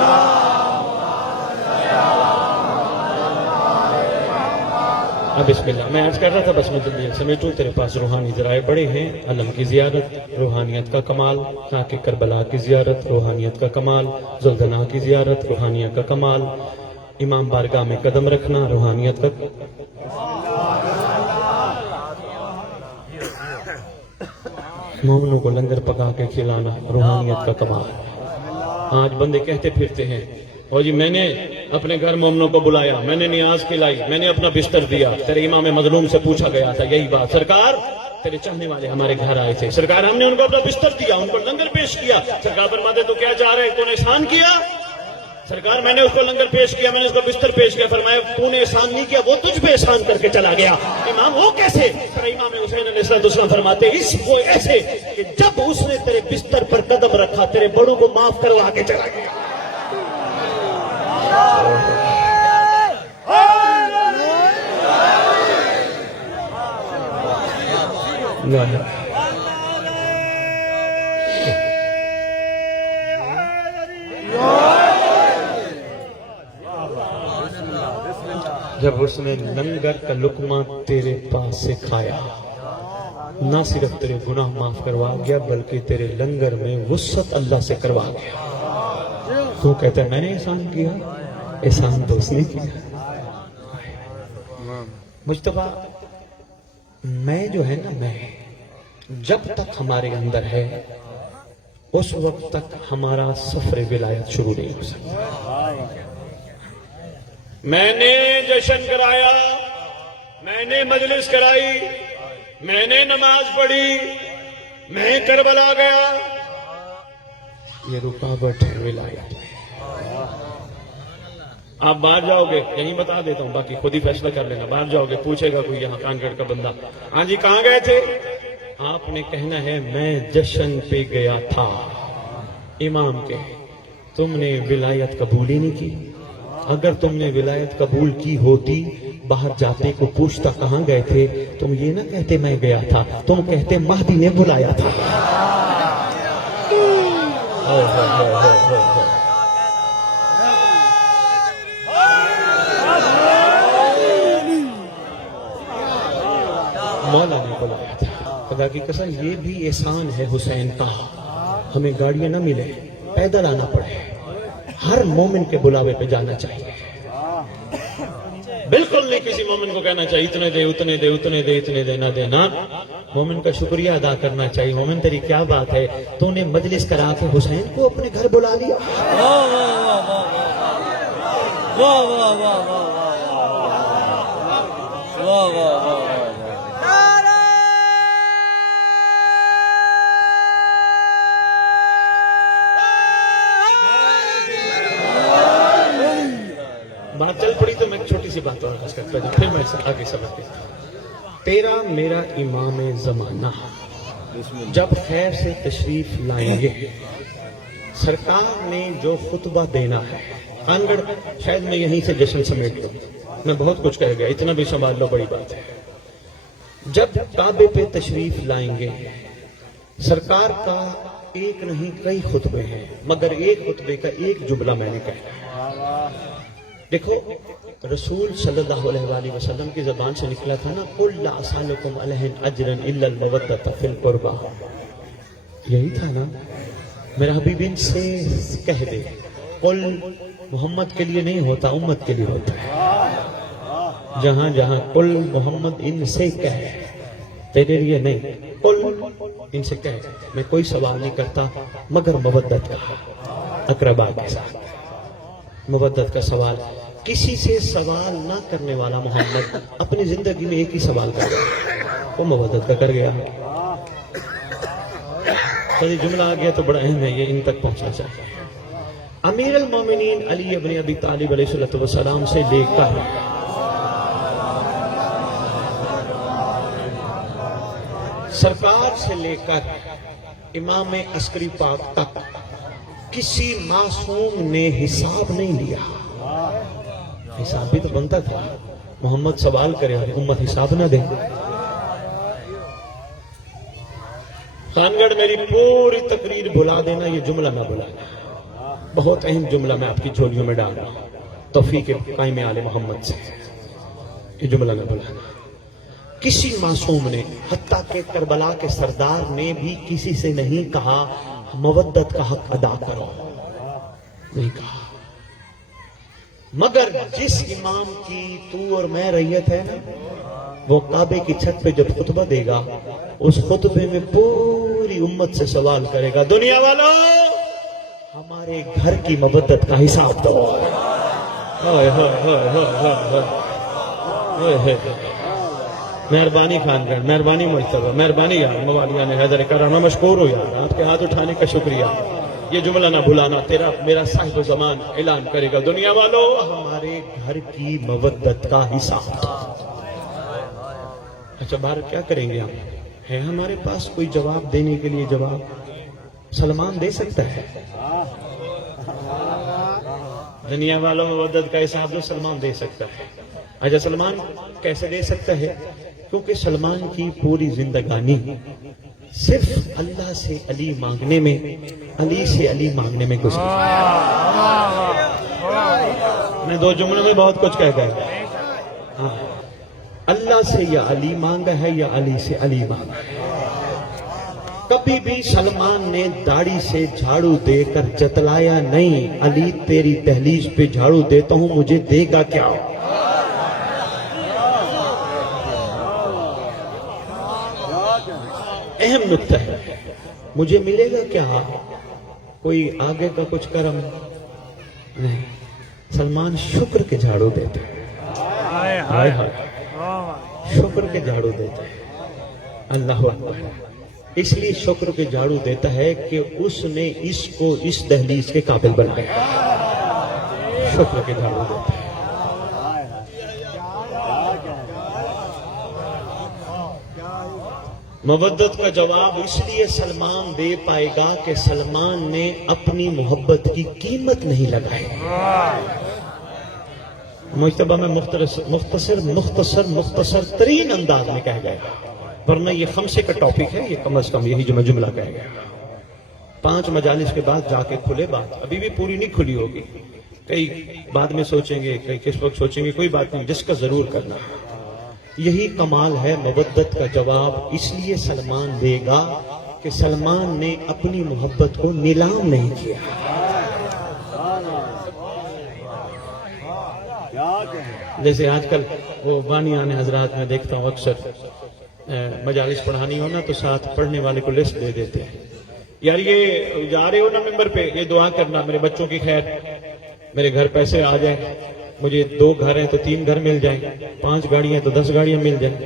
اب بسم اللہ. میں عرض کر رہا تھا بس میں جلدی سمیٹوں. تیرے پاس روحانی ذرائع بڑے ہیں. علم کی زیارت، روحانیت کا کمال. خاک کربلا کی زیارت، روحانیت کا کمال. زلزلہ کی زیارت، روحانیت کا کمال. امام بارگاہ میں قدم رکھنا، روحانیت کا مومنوں کو لنگر پکا کے کھلانا، روحانیت کا کمال. آج بندے کہتے پھرتے ہیں اور جی میں نے اپنے گھر مومنوں کو بلایا، میں نے نیاز کھلائی، میں نے اپنا بستر دیا. تیرے امام مظلوم سے پوچھا گیا تھا یہی بات، سرکار تیرے چاہنے والے ہمارے گھر آئے تھے، سرکار ہم نے ان کو اپنا بستر دیا، ان کو لنگر پیش کیا. سرکار فرماتے تو کیا چاہ رہے، تو نے احسان کیا؟ سرکار میں نے اس کو لنگر پیش کیا، میں نے اس کو بستر پیش کیا. فرمایا تو نے احسان نہیں کیا، وہ تجھ پہ احسان کر کے چلا گیا. امام وہ کیسے؟ پھر امام حسین علیہ السلام فرماتے اس وہ ایسے کہ جب اس نے تیرے بستر پر قدم رکھا تیرے بڑوں کو معاف کروا کے چلا گیا. جب اس نے لنگر کا لقمہ تیرے پاس سے کھایا، نہ صرف تیرے گناہ معاف کروا گیا بلکہ تیرے لنگر میں وسعت اللہ سے کروا گیا. تو کہتا ہے میں نے احسان کیا؟ احسان تو اس نے کیا. مجتبیٰ میں جو ہے نا، میں جب تک ہمارے اندر ہے اس وقت تک ہمارا سفر ولایت شروع نہیں ہو سکتا. میں نے جشن کرایا، میں نے مجلس کرائی، میں نے نماز پڑھی، میں کربلا گیا، یہ رکاوٹ ہے ولایت میں. آپ باہر جاؤ گے، یہیں بتا دیتا ہوں، باقی خود ہی فیصلہ کر لینا. باہر جاؤ گے پوچھے گا کوئی یہاں خان گڑھ کا بندہ، ہاں جی کہاں گئے تھے؟ آپ نے کہنا ہے میں جشن پہ گیا تھا امام کے. تم نے ولایت قبول ہی نہیں کی. اگر تم نے ولایت قبول کی ہوتی باہر جاتے کو پوچھتا کہاں گئے تھے، تم یہ نہ کہتے میں گیا تھا، تم کہتے مہدی نے بلایا تھا. مولا نے بلایا تھا. خدا کی قسم یہ بھی احسان ہے حسین کا. ہمیں گاڑیاں نہ ملے، پیدل آنا پڑے. ہر مومن کے بلاوے پہ جانا چاہیے. بالکل نہیں کسی مومن کو کہنا چاہیے اتنے دے اتنے دے اتنے دے اتنے دے نہ دینا. مومن کا شکریہ ادا کرنا چاہیے. مومن تیری کیا بات ہے، تو نے مجلس کرا کے حسین کو اپنے گھر بلا لیا. بات چل پڑی تو میں ایک چھوٹی سی بات اور عرض کرتا ہوں، پھر میں آگے سبق دیتا ہوں۔ تیرا میرا امام زمانہ جب خیر سے تشریف لائیں گے، سرکار نے جو خطبہ دینا ہے، خانگڑ شاید میں یہیں سے جشن سمیٹ لوں، میں بہت کچھ کہہ گیا، اتنا بھی سنبھال لو، بڑی بات ہے۔ جب کعبے پہ تشریف لائیں گے، سرکار کا ایک نہیں کئی خطبے ہیں، مگر ایک خطبے کا ایک جملہ میں نے کہنا ہے۔ دیکھو رسول صلی اللہ علیہ وآلہ وسلم کی زبان سے نکلا تھا نا، قُلْ لَا أَسْأَلُكُمْ عَلَيْهِ أَجْرًا إِلَّا الْمَوَدَّةَ فِي الْقُرْبَى، یہی تھا نا۔ میرا حبیب ان سے کہہ دے، قل محمد کے لیے نہیں ہوتا، امت کے لیے ہوتا ہے۔ جہاں جہاں قل محمد ان سے کہے، تیرے لیے نہیں، قل ان سے کہے، میں کوئی سوال نہیں کرتا مگر مودت کا، اقربا کے ساتھ مودت کا سوال۔ کسی سے سوال نہ کرنے والا محمد اپنی زندگی میں ایک ہی سوال کر گیا، وہ مودت کا کر گیا۔ تو یہ جملہ آ گیا تو بڑا اہم ہے، یہ ان تک پہنچنا چاہیے۔ امیر المومنین علی ابن ابی طالب علیہ السلام سے لے کر سرکار سے لے کر امام عسکری پاک تک کسی معصوم نے حساب نہیں لیا۔ حساب بھی تو بنتا تھا، محمد سوال کرے اور امت حساب نہ دے۔ خانگڑ میری پوری تقریر بھلا دینا، یہ جملہ نہ بھلانا، بہت اہم جملہ میں آپ کی جھولیوں میں ڈال رہا ہوں، توفیق قائم آل محمد سے، یہ جملہ نہ بھلانا۔ کسی معصوم نے، حتیٰ کہ کربلا کے سردار نے بھی کسی سے نہیں کہا مودت کا حق ادا کرو، نہیں کہا، مگر جس امام کی تو اور میں ریت ہے نا، وہ کعبے کی چھت پہ جب خطبہ دے گا، اس خطبے میں پوری امت سے سوال کرے گا، دنیا والوں ہمارے گھر کی مودت کا حساب دو۔ مہربانی خانگڑ، مہربانی مجتبہ، مہربانی یار موالیان حیدر کرام، میں مشکور ہوں یار، آپ کے ہاتھ اٹھانے کا شکریہ۔ یہ جملہ نہ بھلانا، تیرا میرا صاحب زمان اعلان کرے گا، دنیا والوں ہمارے گھر کی مودت کا حساب دو۔ اچھا باہر کیا کریں گے ہم؟ ہے ہمارے پاس کوئی جواب دینے کے لیے؟ جواب سلمان دے سکتا ہے، دنیا والوں مودت کا حساب دو، سلمان دے سکتا ہے۔ اچھا سلمان کیسے دے سکتا ہے؟ کیونکہ سلمان کی پوری زندگانی صرف اللہ سے علی مانگنے میں، علی سے علی مانگنے میں گزری۔ میں دو جملوں میں بہت کچھ کہہ گیا، ہاں، اللہ سے یا علی مانگا ہے یا علی سے علی مانگا ہے۔ کبھی بھی سلمان نے داڑھی سے جھاڑو دے کر جتلایا نہیں، علی تیری دہلیز پہ جھاڑو دیتا ہوں، مجھے دے گا کیا؟ اہم نکتہ ہے، مجھے ملے گا کیا؟ کوئی آگے کا کچھ کرم نہیں، سلمان شکر کے جھاڑو دیتا ہے، شکر کے جھاڑو دیتا ہے، اللہ اکبر۔ اس لیے شکر کے جھاڑو دیتا ہے کہ اس نے اس کو اس دہلیز کے قابل بنایا، شکر کے جھاڑو دیتا ہے۔ مودت کا جواب اس لیے سلمان دے پائے گا کہ سلمان نے اپنی محبت کی قیمت نہیں لگائی۔ مجتبہ میں مختصر ترین انداز میں کہہ گیا، ورنہ یہ خمسے کا ٹاپک ہے، یہ کم از کم یہی جو میں جملہ کہہ گیا۔ 5 مجالس کے بعد جا کے کھلے بات، ابھی بھی پوری نہیں کھلی ہوگی، کئی بعد میں سوچیں گے، کئی کس وقت سوچیں گے، کوئی بات نہیں، جس کا ضرور کرنا۔ یہی کمال ہے مودت کا جواب اس لیے سلمان دے گا کہ سلمان نے اپنی محبت کو نیلام نہیں کیا۔ جیسے آج کل وہ بانیان حضرات میں دیکھتا ہوں اکثر مجالس پڑھانی ہونا تو ساتھ پڑھنے والے کو لسٹ دے دیتے ہیں، یار یہ جا رہے ہو نا ممبر پہ، یہ دعا کرنا میرے بچوں کی خیر، میرے گھر پیسے آ جائیں، مجھے 2 گھر ہیں تو 3 گھر مل جائیں، 5 گاڑیاں تو 10 گاڑیاں مل جائیں.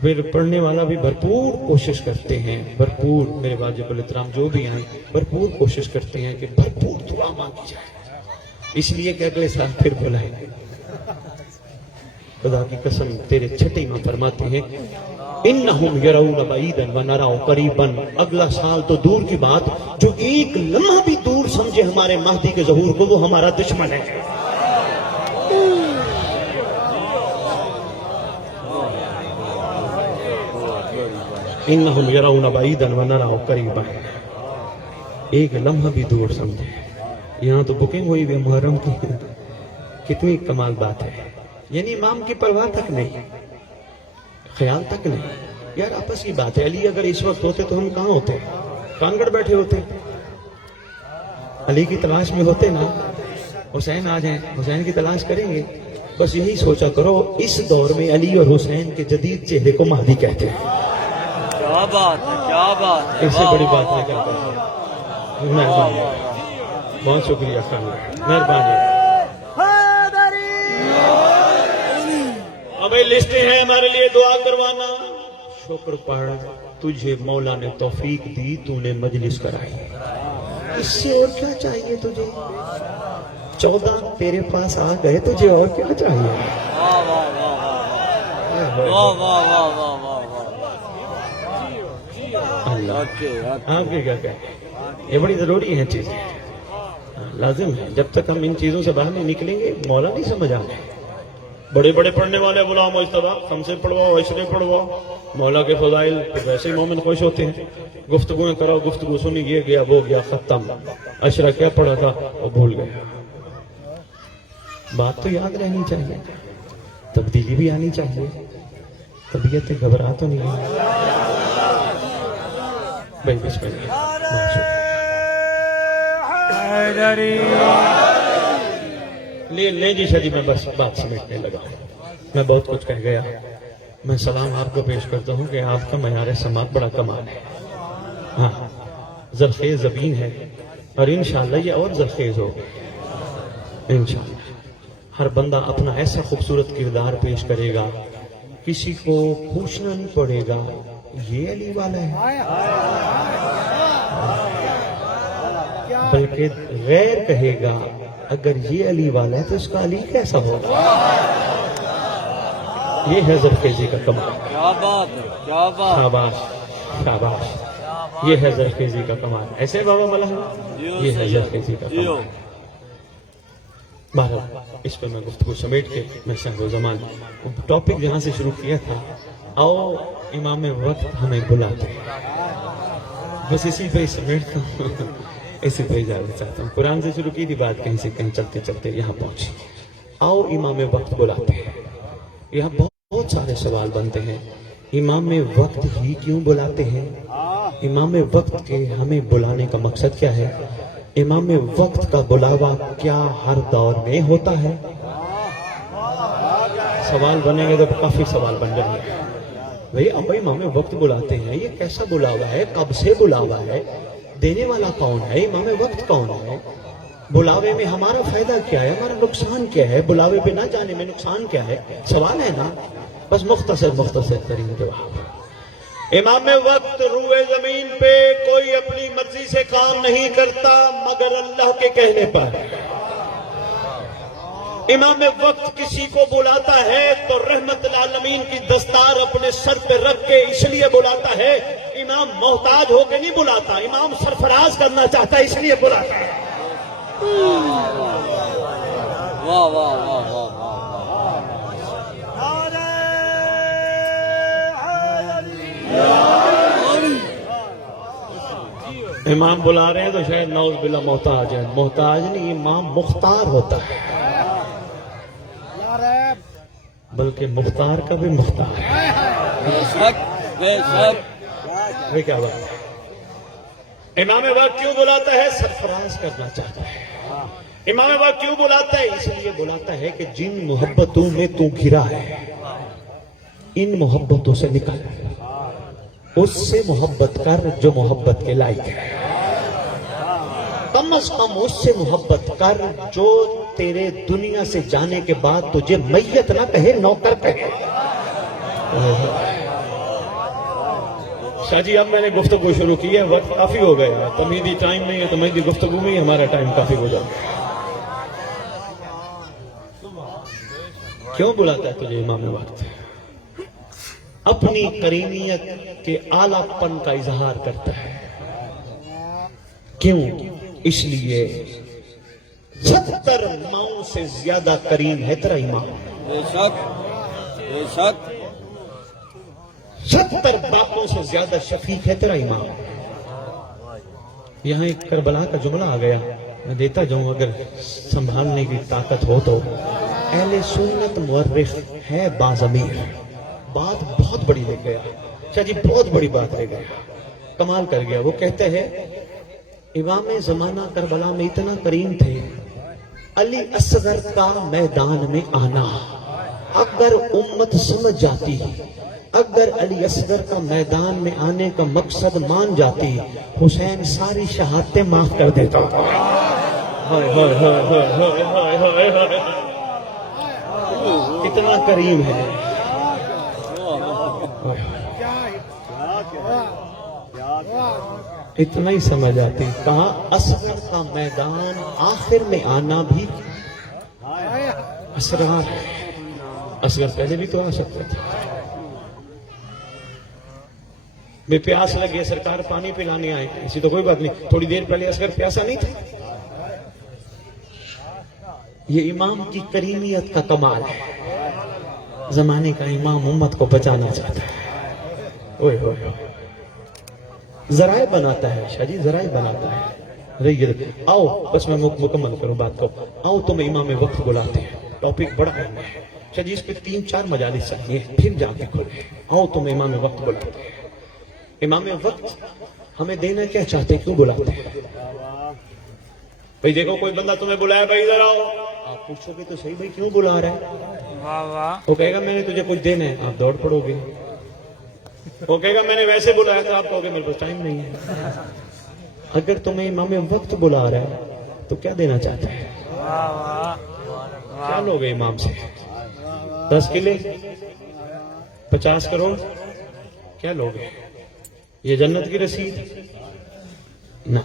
پھر پڑھنے والا بھی بھرپور کوشش کرتے ہیں، بھرپور، میرے واجب الاحترام جو بھی ہیں بھرپور کوشش کرتے ہیں کہ بھرپور دعا مانگی جائے، اس لیے کہ اگلے سال پھر بلائیں. خدا کی قسم تیرے چھٹے میں فرماتے ہیں انہم یرون بعیدا ونراہ قریبا، اگلا سال تو دور کی بات، جو ایک لمحہ بھی دور سمجھے ہمارے مہدی کے ظہور کو وہ ہمارا دشمن ہے. انہم یرون بعیدا ونراہ قریبا، ایک لمحہ بھی دور سمجھے. یہاں تو بکنگ ہوئی ہوئی محرم کی، کتنی کمال بات ہے. یعنی امام کی پرواہ تک نہیں، خیال تک نہیں. یار آپس کی بات ہے، علی اگر اس وقت ہوتے تو ہم کہاں ہوتے؟ کانگڑ بیٹھے ہوتے، علی کی تلاش میں ہوتے نا. حسین آ جائیں، حسین کی تلاش کریں گے. بس یہی سوچا کرو اس دور میں علی اور حسین کے جدید چہرے کو مہدی کہتے ہیں. کیا بات ہے، کیا بات ہے، اس سے بڑی بات نہیں کر پاتے. مہربانی، بہت شکریہ خان، مہربانی. ہمیں لسٹیں ہیں ہمارے لیے دعا کروانا. شکر پڑھ تجھے مولا نے توفیق دی، تو نے مجلس کرائی، اس سے اور کیا چاہیے تجھے؟ 14 تیرے پاس آ گئے، تجھے اور کیا چاہیے؟ واہ واہ واہ واہ واہ اللہ آپ کے کیا کہیں، یہ بڑی ضروری ہیں چیزیں، لازم ہے. جب تک ہم ان چیزوں سے باہر نہیں نکلیں گے مولا نہیں سمجھ آ گئے. بڑے بڑے پڑھنے والے غلام مجتبیٰ ہم سے پڑھواؤ، ایسے پڑھواؤ، مولا کے فضائل، ویسے ہی مومن خوش ہوتے ہیں. گفتگو کرو، گفتگو سنی، یہ گیا وہ گیا ختم. اشرا کیا پڑھا تھا وہ بھول گیا. بات تو یاد رہنی چاہیے، تبدیلی بھی آنی چاہیے. طبیعت گھبرا تو نہیں ہے بھائی؟ بسم اللہ. لیں جی شاہ جی، میں بس بات سمیٹنے لگا، میں بہت کچھ کہہ گیا. میں سلام آپ کو پیش کرتا ہوں کہ آپ کا معیار سماعت بڑا کمال ہے. ہاں زرخیز زبین ہے، اور انشاءاللہ یہ اور زرخیز ہوگی انشاءاللہ. ہر بندہ اپنا ایسا خوبصورت کردار پیش کرے گا، کسی کو پوچھنا نہیں پڑے گا یہ علی والا ہے، بلکہ غیر کہے گا اگر یہ علی والا ہے تو اس کا علی کیسا ہوگا. یہ ہے زرخیزی کا کمال. کیا بات ہے، کیا بات. شاباش شاباش، یہ ہے زرخیزی کا کمال. ایسے بابا ملنگ، یہ ہے زرخیزی کا کمال. بہرحال اس پہ میں گفتگو سمیٹ کے میں شہر و زمان ٹاپک جہاں سے شروع کیا تھا، آؤ امام وقت ہمیں بلاتے ہیں، بس اسی پہ سمیٹتا ہوں، اسی پہ اجازت چاہتا ہوں. قرآن سے شروع کی تھی بات، کہیں سے کہیں چلتے چلتے یہاں پہنچی. آؤ امام وقت بلاتے ہیں. یہاں بہت سارے سوال بنتے ہیں، امام وقت ہی کیوں بلاتے ہیں؟ امام وقت کے ہمیں بلانے کا مقصد کیا ہے؟ امام وقت کا بلاوا کیا ہر دور میں ہوتا ہے؟ سوال بنیں گے تو کافی سوال بن جائیں گے. بھئی اب امام وقت بلاتے ہیں، یہ کیسا بلاوا ہے؟ کب سے بلاوا ہے؟ دینے والا کون ہے؟ امام وقت کون ہے؟ بلاوے میں ہمارا فائدہ کیا ہے؟ ہمارا نقصان کیا ہے؟ بلاوے پہ نہ جانے میں نقصان کیا ہے؟ سوال ہے نا. بس مختصر ترین جواب. امام وقت روئے زمین پہ کوئی اپنی مرضی سے کام نہیں کرتا مگر اللہ کے کہنے پر. امام وقت کسی کو بلاتا ہے تو رحمت العالمین کی دستار اپنے سر پہ رکھ کے اس لیے بلاتا ہے. امام محتاج ہو کے نہیں بلاتا، امام سرفراز کرنا چاہتا ہے اس لیے بلاتا ہے. واہ واہ واہ واہ. امام بلا رہے ہیں تو شاید نعوذ باللہ محتاج ہے. محتاج نہیں، امام مختار ہوتا ہے، بلکہ مختار کا بھی مختار ہے. یہ کیا بات ہے؟ امام وقت کیوں بلاتا ہے؟ سرفراز کرنا چاہتا ہے. امام وقت کیوں بلاتا ہے؟ اس لیے بلاتا ہے کہ جن محبتوں میں تو گھرا ہے ان محبتوں سے نکل، اس سے محبت کر جو محبت کے لائق ہے. کم از کم اس سے محبت کر جو تیرے دنیا سے جانے کے بعد تجھے میت نہ کہے، نوکر کہے۔ شاہ جی اب میں نے گفتگو شروع کی ہے، وقت کافی ہو گیا، تمہیدی ٹائم نہیں ہے، تمہیدی گفتگو میں ہی ہمارا ٹائم کافی ہو جائے۔ کیوں بلاتا ہے تجھے امام وقت؟ اپنی کریمیت کے اعلیٰ پن کا اظہار کرتا ہے۔ کیوں؟ اس لیے 70 ماؤں سے زیادہ کریم ہے تیرا امام، بے شک بے شک 70 باپوں سے زیادہ شفیق ہے تیرا امام۔ یہاں ایک کربلا کا جملہ آ گیا، میں دیتا جاؤں اگر سنبھالنے کی طاقت ہو تو۔ اہل سنت مورخ ہے باضمیر، بات بہت بڑی لے گیا شاہ جی، بہت بڑی بات لے گیا، کمال کر گیا۔ وہ کہتے ہیں امام زمانہ کربلا میں اتنا کریم تھے، علی اصغر کا میدان میں آنا اگر امت سمجھ جاتی، اگر علی اصغر کا میدان میں آنے کا مقصد مان جاتی، حسین ساری شہادتیں معاف کر دیتا۔ ہائے ہائے ہائے ہائے ہائے ہائے ہائے، اتنا کریم ہے۔ اتنا ہی سمجھ آتی، کہا اصغر کا میدان آخر میں آنا بھی اسرار ہے۔ اصغر پہلے بھی تو آ سکتا تھا۔ بے پیاس لگے سرکار پانی پلانے آئے، اسی تو کوئی بات نہیں، تھوڑی دیر پہلے اصغر پیاسا نہیں تھا۔ یہ امام کی کریمیت کا کمال ہے۔ زمانے کا امام امت کو بچانا چاہتا ہے، اوئے ہوئے ہوئے، ذرائع بناتا ہے شاہ جی، ذرائع بناتا ہے۔ رہیے آؤ، بس میں مکمل کروں بات کو۔ آؤ تمہیں امام وقت بلاتے ہیں، ٹاپک بڑا اہم ہے شاہ جی، اس پہ 3-4 مجالس چاہیے، پھر جا کے کھولے۔ آؤ تمہیں امام وقت بلاتے ہیں۔ امام وقت ہمیں دینا کیا چاہتے، کیوں بلاتے ہیں؟ بھئی دیکھو کوئی بندہ تمہیں بلایا، بھائی ادھر آؤ، آپ پوچھو گے تو صحیح بھائی کیوں بلا رہا ہے؟ وہ کہے گا میں نے تجھے کچھ دینا ہے، آپ دوڑ پڑو گے۔ وہ کہے گا میں نے ویسے بلایا تھا، آپ کہو گے میرے پاس ٹائم نہیں ہے۔ اگر تمہیں امام وقت بلا رہا ہے تو کیا دینا چاہتا ہے؟ کیا لوگے امام سے؟ 10 قلعے، 50 کروڑ، کیا لوگے؟ یہ جنت کی رسید؟ نہ،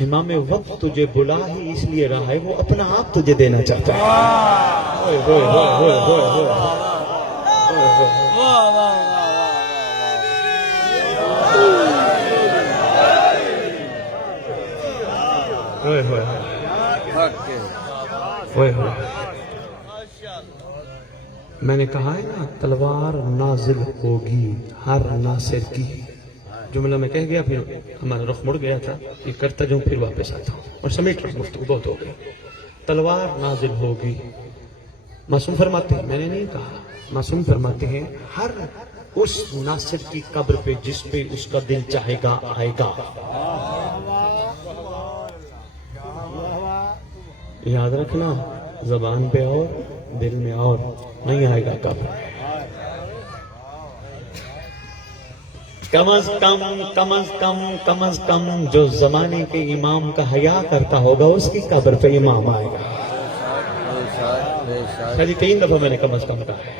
امام وقت تجھے بلا ہی اس لیے رہا ہے، وہ اپنا آپ تجھے دینا چاہتا ہے۔ ہوئے ہوئے ہوئے ہوئے ہوئے ہوئے واہ واہ ہوئے ہوئے ہوئے ہوئے۔ میں نے کہا ہے نا، تلوار نازل ہوگی ہر ناصر کی، جملہ میں کہہ گیا، پھر ہمارا رخ مڑ گیا تھا، یہ کرتا جاؤں پھر واپس آتا ہوں، اور سمیٹ رہا، گفتگو بہت ہو گئی۔ تلوار نازل ہوگی، معصوم فرماتے ہیں، میں نے نہیں کہا، معصوم فرماتے ہیں، ہر اس ناصر کی قبر پہ جس پہ اس کا دل چاہے گا آئے گا۔ یاد رکھنا، زبان پہ اور دل میں اور نہیں آئے گا قبر میں۔ کم از کم کم از کم کم از کم جو زمانے کے امام کا حیا کرتا ہوگا اس کی قبر پہ امام آئے گا۔ خالی 3 دفعہ میں نے کم از کم کہا ہے۔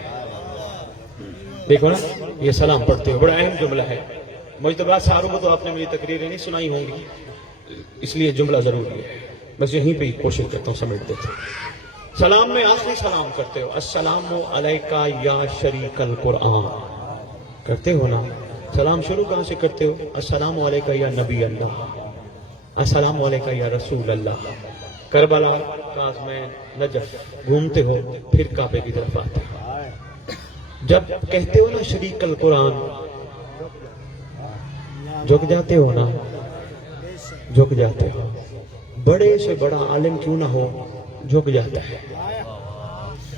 دیکھو نا، یہ سلام پڑھتے ہو، بڑا اہم جملہ ہے۔ مجتبیات ساروں کو تو آپ نے میری تقریریں نہیں سنائی ہوں گی، اس لیے جملہ ضروری ہے، بس یہیں پہ ہی کوشش کرتا ہوں سمیٹ دیتے۔ سلام میں آخری سلام کرتے ہو، السلام علیکہ یا شریک القرآن، کرتے ہو نا؟ سلام شروع کہاں سے کرتے ہو؟ السلام علیکہ یا نبی اللہ، السلام علیکہ یا رسول اللہ۔ کربلا، کاظمین، نجف گھومتے ہو، پھر کعبے کی طرف آتے ہو۔ جب کہتے ہو نا شریک القرآن، جھک جاتے ہو نا، جھک جاتے ہو۔ بڑے سے بڑا عالم کیوں نہ ہو، جھک جاتا ہے۔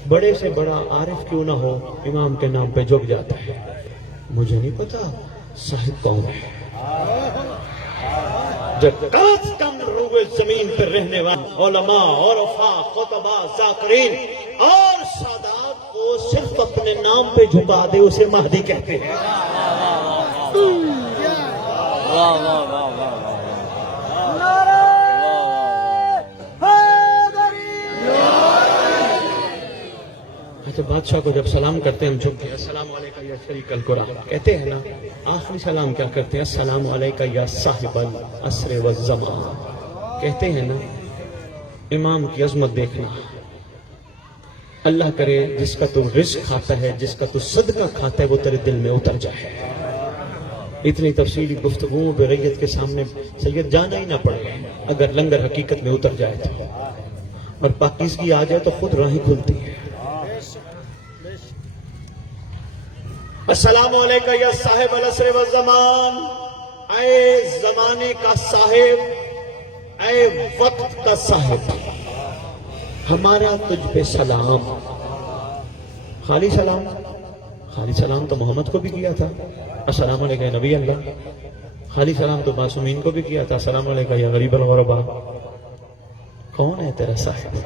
بڑے سے بڑا عارف کیوں نہ ہو، امام کے نام پہ جھک جاتا ہے۔ مجھے نہیں پتا صاحب کون ہے۔ جب کم از کم روئے زمین پر رہنے والے علماء، عرفاء، خطباء، ذاکرین اور سادات کو صرف اپنے نام پہ جھکا دے، اسے مہدی کہتے ہیں۔ واہ واہ واہ واہ واہ، تو بادشاہ کو جب سلام کرتے ہیں ہم جھک گئے، السلام علیکم یا شریک القرآن کہتے ہیں نا، آخری سلام کیا کرتے ہیں؟ السلام علیکم یا صاحب العصر والزمان کہتے ہیں نا۔ امام کی عظمت دیکھنا، اللہ کرے جس کا تو رزق کھاتا ہے، جس کا تو صدقہ کھاتا ہے، وہ تیرے دل میں اتر جائے۔ اتنی تفصیلی گفتگو ریت کے سامنے سید جانا ہی نہ پڑے اگر لنگر حقیقت میں اتر جائے تو، اور پاکیزگی آ جائے تو خود راہیں کھلتی ہے۔ السلام علیکم یا صاحب العصر والزمان، اے زمانے کا صاحب، اے وقت کا صاحب، ہمارا تجھ پہ سلام۔ خالی سلام؟ خالی سلام تو محمد کو بھی کیا تھا، السلام علیکم نبی اللہ۔ خالی سلام تو معصومین کو بھی کیا تھا، السلام علیکم یا غریب الغرباء۔ کون ہے تیرا صاحب؟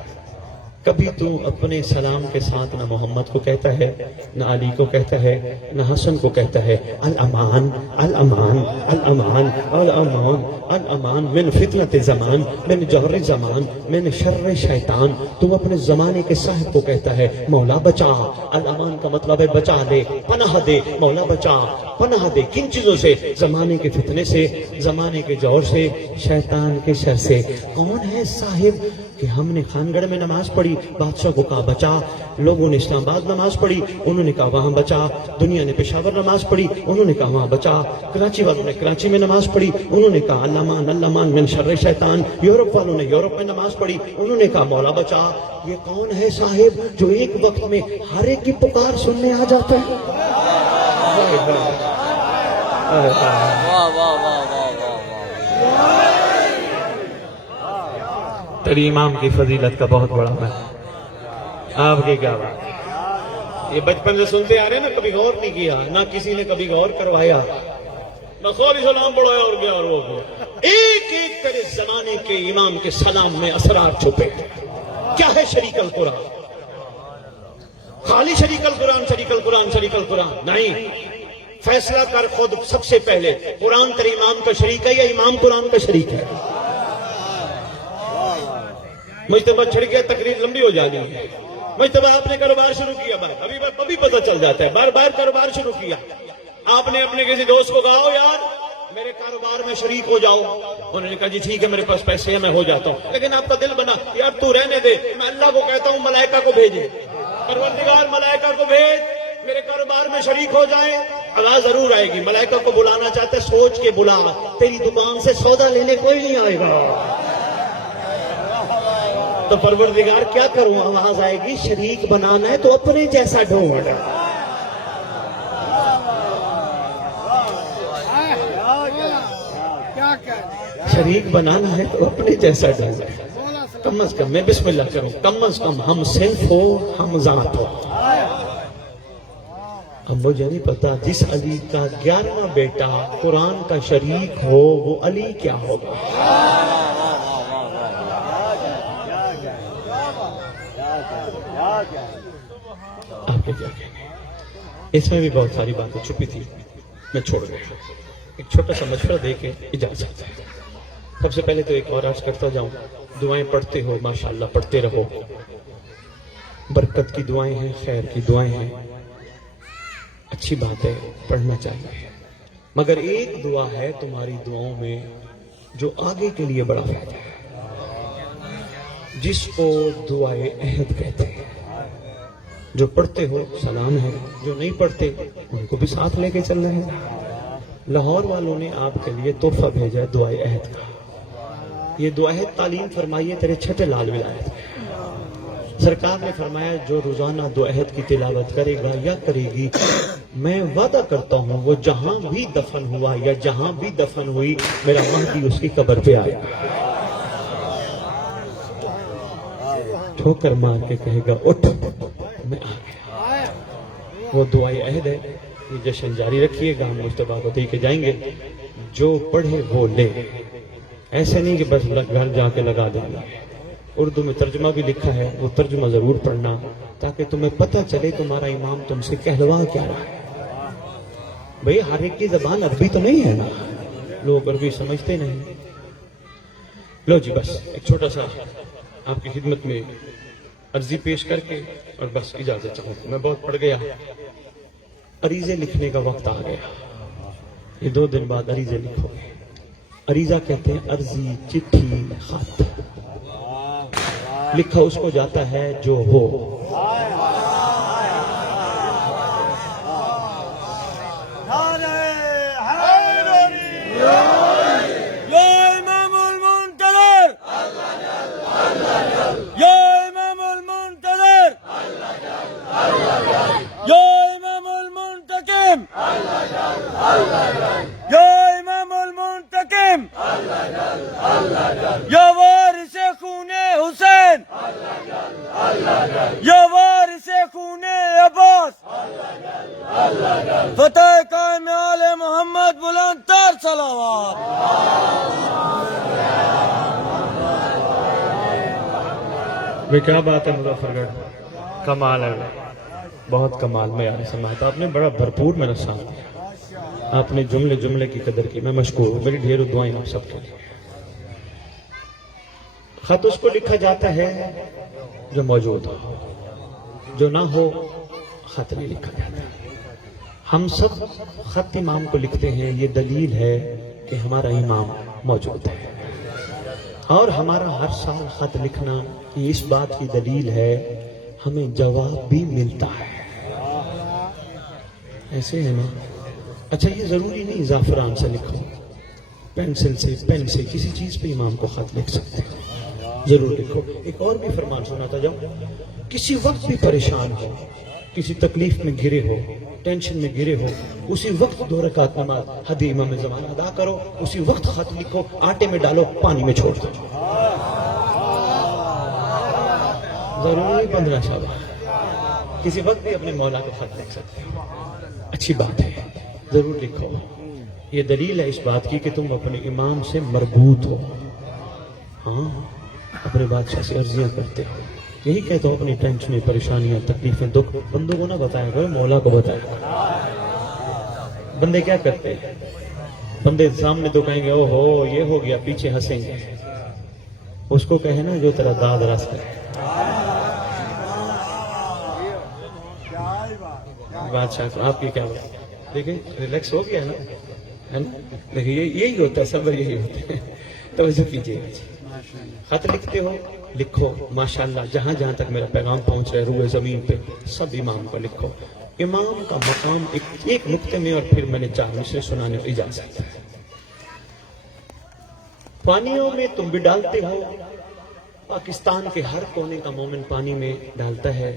کبھی تو اپنے سلام کے ساتھ نہ محمد کو کہتا ہے، نہ علی کو کہتا ہے، نہ حسن کو کہتا ہے الامان الامان الامان الامان الامان من فتنت زمان، من جہر زمان، من شر شیطان۔ تو اپنے زمانے کے صاحب کو کہتا ہے مولا بچا۔ الامان کا مطلب ہے بچا دے، پناہ دے، مولا بچا، پناہ دے۔ کن چیزوں سے؟ زمانے کے فتنے سے، زمانے کے جور سے، شیطان کے شر سے۔ کون ہے صاحب؟ کہ ہم نے خانگڑھ میں نماز پڑھی، بادشاہ کو کہا بچا۔ لوگوں نے اسلام آباد نماز پڑھی، انہوں نے کہا وہاں بچا۔ دنیا نے پشاور نماز پڑھی، انہوں نے کہا وہاں بچا۔ کراچی والوں نے کراچی میں نماز پڑھی، انہوں نے کہا اللہ مان من شر شیطان۔ یورپ والوں نے یورپ میں نماز پڑھی، انہوں نے کہا مولا بچا۔ یہ کون ہے صاحب جو ایک وقت میں ہر ایک کی پکار سننے آ جاتا ہے؟ واہ واہ واہ واہ واہ۔ تیری امام کی فضیلت کا بہت بڑا میں آپ کی کیا بات؟ یہ بچپن سے سنتے آ رہے ہیں نا، کبھی غور نہیں کیا، نہ کسی نے کبھی غور کروایا، نہ خالی سلام پڑھایا اور گیا اور وہ گیا۔ ایک ایک تیرے زمانے کے امام کے سلام میں اسرار چھپے۔ کیا ہے شریک القرآن؟ خالی شریک القرآن شریک القرآن شریک القرآن نہیں، فیصلہ کر خود سب سے پہلے، قرآن تیرے امام کا شریک ہے یا امام قرآن کا شریک ہے؟ مجتمع چھڑ گیا، تقریر لمبی ہو جانی ہے۔ مجتمع آپ نے کاروبار شروع کیا، ابھی پتہ چل جاتا ہے، بار بار کاروبار شروع کیا۔ آپ نے اپنے کسی دوست کو کہا یار میرے کاروبار میں شریک ہو جاؤ، انہوں نے کہا جی ٹھیک ہے میرے پاس پیسے ہیں میں ہو جاتا ہوں، لیکن آپ کا دل بنا یار تو رہنے دے، میں اللہ کو کہتا ہوں ملائکہ کو بھیجے، پروردگار ملائکہ کو بھیج میرے کاروبار میں شریک ہو جائیں۔ آواز ضرور آئے گی، ملائکہ کو بلانا چاہتا ہے سوچ کے بلا، تیری دکان سے سودا لینے کوئی نہیں آئے گا۔ تو پروردگار کیا کروں؟ آواز آئے گی شریک بنانا ہے تو اپنے جیسا ڈھونڈ۔ شریک بنانا ہے تو اپنے جیسا ڈھونڈ۔ کم از کم میں بسم اللہ کروں، کم از کم ہم صنف ہو، ہم ذات ہو۔ اب مجھے نہیں پتا جس علی کا 11واں بیٹا قرآن کا شریک ہو وہ علی کیا ہوگا۔ آپ کیا کہیں گے؟ اس میں بھی بہت ساری باتیں چھپی تھی، میں چھوڑ گیا۔ ایک چھوٹا سا مشورہ دے کے اجازت ہے۔ سب سے پہلے تو ایک اور عرض کرتا جاؤں، دعائیں پڑھتے ہو ماشاءاللہ، پڑھتے رہو، برکت کی دعائیں ہیں، خیر کی دعائیں ہیں، اچھی بات ہے، پڑھنا چاہیے، مگر ایک دعا ہے تمہاری دعاؤں میں جو آگے کے لیے بڑا فائدہ ہے، جس کو دعائے عہد کہتے ہیں۔ جو پڑھتے ہو سلام ہے، جو نہیں پڑھتے ان کو بھی ساتھ لے کے چلنا ہے۔ لاہور والوں نے آپ کے لیے تحفہ بھیجا ہے دعائے عہد کا۔ یہ دعائے عہد تعلیم فرمائیے تیرے چھٹے لال ولایت میں۔ سرکار نے فرمایا جو روزانہ دعائے عہد کی تلاوت کرے گا یا کرے گی، میں وعدہ کرتا ہوں وہ جہاں بھی دفن ہوا یا جہاں بھی دفن ہوئی میرا مہدی اس کی قبر پہ آئے گا، ٹھوکر مار کے کہے گا اٹھ میں آ گیا۔ وہ دعائے عہد ہے، یہ جشن جاری رکھیے گا، ہم مجتبہ کو دے کے جائیں گے۔ جو پڑھے وہ لے، ایسے نہیں کہ بس گھر جا کے لگا دیں گے۔ اردو میں ترجمہ بھی لکھا ہے، وہ ترجمہ ضرور پڑھنا تاکہ تمہیں پتہ چلے تمہارا امام تم سے کہلوا کیا رہا ہے۔ بھئی ہر ایک کی زبان عربی تو نہیں ہے نا، لوگ عربی سمجھتے نہیں۔ لو جی بس ایک چھوٹا سا آپ کی خدمت میں عرضی پیش کر کے اور بس اجازت چاہوں، میں بہت پڑھ گیا، عریضے لکھنے کا وقت آ گیا، یہ 2 دن بعد عریضے لکھو گے۔ عریضہ کہتے ہیں عرضی، چٹھی، خط، لکھا اس کو جاتا ہے جو ہو۔ یا وارث خون حسین، یا وارث خون عباس، فتح قائم آل محمد بلند تر صلوات۔ یہ کیا بات ہے مظفر گڑھ، کمال ہے، بہت کمال میں یار سماعت، آپ نے بڑا بھرپور میرا ساتھ دیا، آپ نے جملے جملے کی قدر کی، میں مشکور ہوں، میری ڈھیر دعائیں آپ سب کے لیے۔ خط اس کو لکھا جاتا ہے جو موجود ہو، جو نہ ہو خط نہیں لکھا جاتا۔ ہم سب خط امام کو لکھتے ہیں، یہ دلیل ہے کہ ہمارا امام موجود ہے، اور ہمارا ہر سال خط لکھنا یہ اس بات کی دلیل ہے ہمیں جواب بھی ملتا ہے۔ ایسے ہے نا؟ اچھا یہ ضروری نہیں زعفران سے لکھو، پینسل سے، پین سے، کسی چیز پہ امام کو خط لکھ سکتے ہیں، ضرور لکھو۔ ایک اور بھی فرمان سناتا جاؤ، کسی وقت بھی پریشان ہو، کسی تکلیف میں گھرے ہو، ٹینشن میں گھرے ہو، اسی وقت 2 رکعت نماز حد امام زمان ادا کرو، اسی وقت خط لکھو، آٹے میں ڈالو، پانی میں چھوڑ دو، ضروری 15 سال کسی وقت بھی اپنے مولا کو خط لکھ سکتے ہیں، اچھی بات ہے، ضرور لکھو۔ یہ دلیل ہے اس بات کی کہ تم اپنے امام سے مربوط ہو، ہاں اپنے بادشاہ سے عرضیاں کرتے ہو۔ یہی کہتا ہوں، اپنی ٹینشنیں، پریشانیاں، تکلیفیں، دکھ بندوں کو نہ بتایا کرو، مولا کو بتایا کرو۔ بندے کیا کرتے ہیں؟ بندے سامنے تو کہیں گے او ہو یہ ہو گیا، پیچھے ہنسیں گے۔ اس کو کہے نا جو تیرا داد رس کرے۔ بادشاہ آپ کی کیا بات، دیکھیں ریلیکس ہو گیا نا، دیکھیں یہی ہوتا ہے، صبر یہی ہوتا ہے۔ توجہ کیجیے، خط لکھتے ہو لکھو، ماشاءاللہ جہاں جہاں تک میرا پیغام پہنچ رہا ہے روئے زمین پہ سب امام کو لکھو۔ امام کا مقام ایک نقطے میں، اور پھر میں نے 4 مصرے سنانے کو اجازت ہے۔ پانیوں میں تم بھی ڈالتے ہو، پاکستان کے ہر کونے کا مومن پانی میں ڈالتا ہے،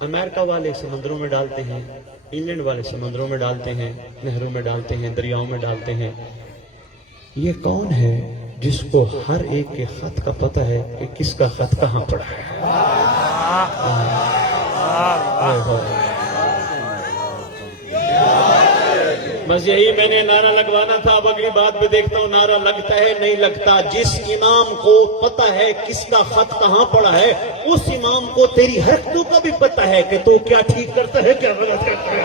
امریکہ والے سمندروں میں ڈالتے ہیں، انگلینڈ والے سمندروں میں ڈالتے ہیں، نہروں میں ڈالتے ہیں، دریاؤں میں ڈالتے ہیں۔ یہ کون ہے جس کو ہر ایک کے خط کا پتہ ہے کہ کس کا خط کہاں پڑا ہے؟ بس یہی میں نے نعرہ لگوانا تھا، اب اگلی بات بھی دیکھتا ہوں نعرہ لگتا ہے نہیں لگتا۔ جس امام کو پتہ ہے کس کا خط کہاں پڑا ہے، اس امام کو تیری حرکتوں کا بھی پتہ ہے کہ تو کیا ٹھیک کرتا ہے، کیا غلط کرتا ہے۔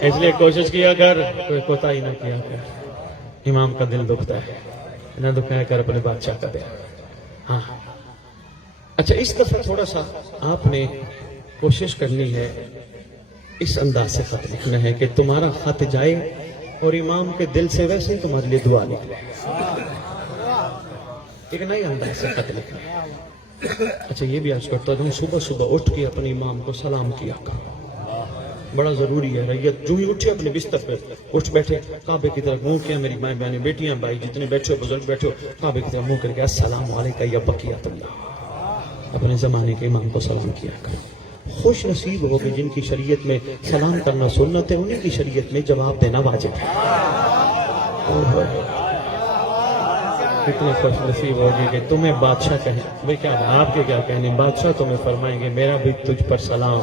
اس لیے کوشش کیا کر کوئی کوتاہی نہ کیا کر، امام کا دل دکھتا ہے، نہ دکھایا کر اپنے بادشاہ کا دل۔ ہاں اچھا، اس دفعہ تھوڑا سا آپ نے کوشش کرنی ہے، اس انداز سے خط لکھنا ہے کہ تمہارا خط جائے اور امام کے دل سے ویسے ہی تمہارے لیے دعا نکلے۔ ایک نئی انداز سے خط لکھنا ہے۔ اچھا یہ بھی عرض کرتا ہوں، صبح صبح اٹھ کے اپنے امام کو سلام کیا کرو، بڑا ضروری ہے۔ ریت جو ہی اٹھے اپنے بستر پہ اٹھ بیٹھے، کعبے کی طرف منہ کیا، میری مائیں بہنیں بیٹیاں بھائی جتنے بیٹھے ہو بزرگ بیٹھے ہو، کعبے کی طرف منہ کر کے السلام علیکم یا بقیۃ اللہ، اپنے زمانے کے امام کو سلام کیا کرو۔ خوش نصیب ہو کہ جن کی شریعت میں سلام کرنا سنت ہے، انہیں کی شریعت میں جواب دینا واجب ہے۔ کتنے خوش نصیب ہوگی کہ تمہیں بادشاہ کہیں، میں کیا آپ کے کیا کہنے، بادشاہ تمہیں فرمائیں گے میرا بھی تجھ پر سلام۔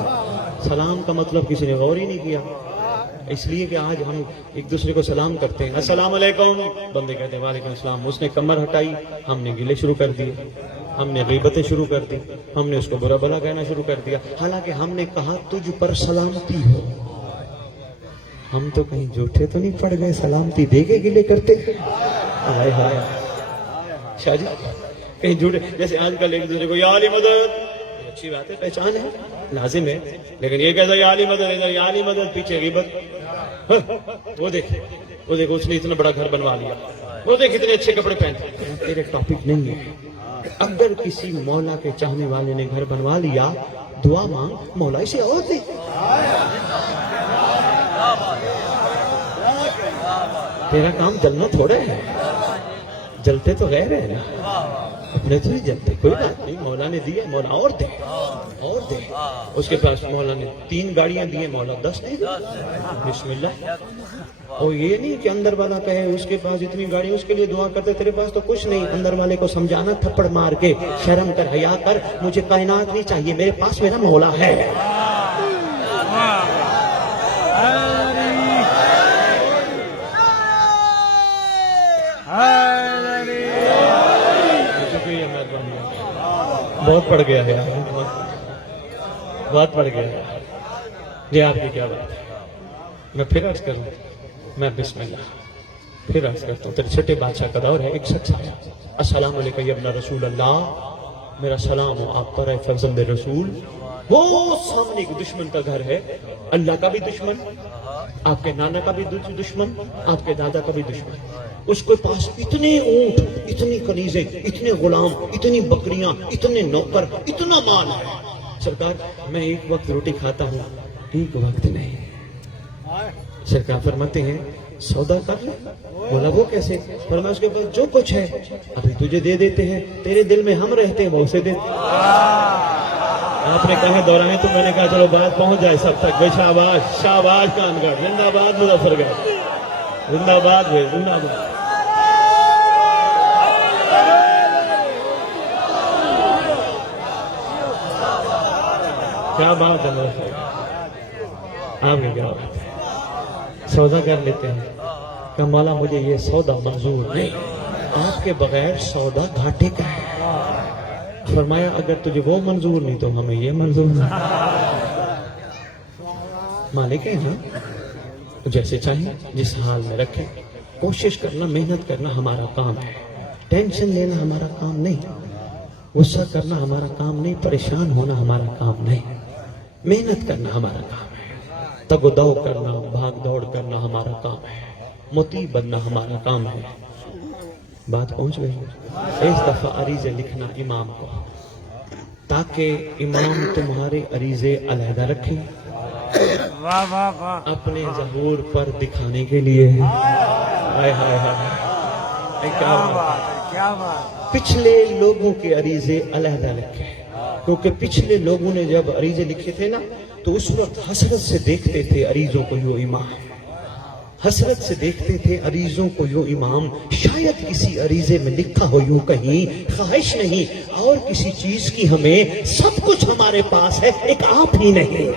سلام کا مطلب کسی نے غور ہی نہیں کیا، اس لیے کہ آج ہم ایک دوسرے کو سلام کرتے ہیں، السلام علیکم، بندے کہتے ہیں وعلیکم السلام، اس نے کمر ہٹائی، ہم نے گلے شروع کر دیے، ہم نے غیبتیں شروع کر دی، ہم نے اس کو برا بھلا کہنا شروع کر دیا، حالانکہ ہم نے کہا تجھ پر سلامتی ہو۔ ہم تو کہیں جھوٹے تو نہیں پڑ گئے, سلامتی دے کے گلے کرتے. ہائے ہائے شاہ جی کہیں جھوٹے, جیسے آج کل ایک دوسرے کو یا علی مدد, اچھی بات ہے, پہچان ہے, لازم ہے, لیکن یہ کہتا یا علی مدد, ادھر یا علی مدد, پیچھے غیبت. وہ دیکھ اس نے اتنا بڑا گھر بنوا لیا, وہ دیکھ اتنے اچھے کپڑے پہنتے. تیرے ٹاپک نہیں ہے. اگر کسی مولا کے چاہنے والے نے گھر بنوا لیا, دعا مانگ, مولا اسے اور دے. تیرا کام جلنا تھوڑا ہے, جلتے تو غیر ہے نا, اپنے تو نہیں جلتے. کوئی بات نہیں, مولا نے دیا, مولا اور دے, اور دے. اس کے پاس مولا نے 3 گاڑیاں دی, مولا 10 دے. بسم اللہ. اور یہ نہیں کہ اندر والا کہے اس کے پاس اتنی گاڑی, اس کے لیے دعا کرتے, تیرے پاس تو کچھ نہیں. اندر والے کو سمجھانا تھپڑ مار کے, شرم کر, حیا کر, مجھے کائنات نہیں چاہیے, میرے پاس میرا مولا ہے. بہت پڑ گیا ہے, بہت پڑ گیا ہے. جی آپ کی کیا بات ہے, میں پھر عرض کروں, میں بسم اللہ پھر عرض کرتا ہوں. تیرے چھٹے بادشاہ کا دور ہے. ایک شخص آیا, السلام علیکم یا ابن رسول اللہ, میرا سلام ہو آپ پر اے فرزند رسول. وہ سامنے ایک دشمن کا گھر ہے, اللہ کا بھی دشمن, آپ کے نانا کا بھی دشمن, آپ کے دادا کا بھی دشمن. اس کے پاس اتنے اونٹ, اتنی کنیزیں, اتنے غلام, اتنی بکریاں, اتنے نوکر, اتنا مال ہے. سرکار میں ایک وقت روٹی کھاتا ہوں, ایک وقت نہیں. سرکار فرماتے ہیں سودا کر لے. بولا وہ کیسے؟ فرمایا اس کے پاس جو کچھ ہے ابھی تجھے دے دیتے ہیں, تیرے دل میں ہم رہتے ہیں وہ اسے دیتے. آپ نے کہا دورائیں تو میں نے کہا چلو بات پہنچ جائے سب تک. بھائی شاباش, شاباش کان گڑھ, زندہ باد مظفر گڑھ, زندہ باد بھائی, زندہ باد. کیا بات ہے آپ کی, کیا بات ہے. سودا کر لیتے ہیں کہ مولا مجھے یہ سودا منظور نہیں, آپ کے بغیر سودا گھاٹے کا ہے. فرمایا اگر تجھے وہ منظور نہیں تو ہمیں یہ منظور نہیں. مالک ہے نا, جیسے چاہیں جس حال میں رکھیں. کوشش کرنا, محنت کرنا ہمارا کام ہے. ٹینشن لینا ہمارا کام نہیں, غصہ کرنا ہمارا کام نہیں, پریشان ہونا ہمارا کام نہیں. محنت کرنا ہمارا کام ہے, تگ و دو کرنا, بھاگ دوڑ کرنا ہمارا کام ہے, مطیع بننا ہمارا کام ہے. بات پہنچ گئی. اس دفعہ عریضے لکھنا امام کو, تاکہ امام تمہارے عریضے علیحدہ رکھیں اپنے ظہور پر دکھانے کے لیے. ہائے ہائے ہائے, کیا بات. پچھلے لوگوں کے عریضے علیحدہ رکھیں, کیونکہ پچھلے لوگوں نے جب عریضے لکھے تھے نا تو اس وقت حسرت سے دیکھتے تھے عریضوں کو یوں امام, حسرت سے دیکھتے تھے عریضوں کو یوں امام. شاید کسی عریضے میں لکھا ہو یوں کہیں, خواہش نہیں اور کسی چیز کی ہمیں, سب کچھ ہمارے پاس ہے, ایک آپ ہی نہیں.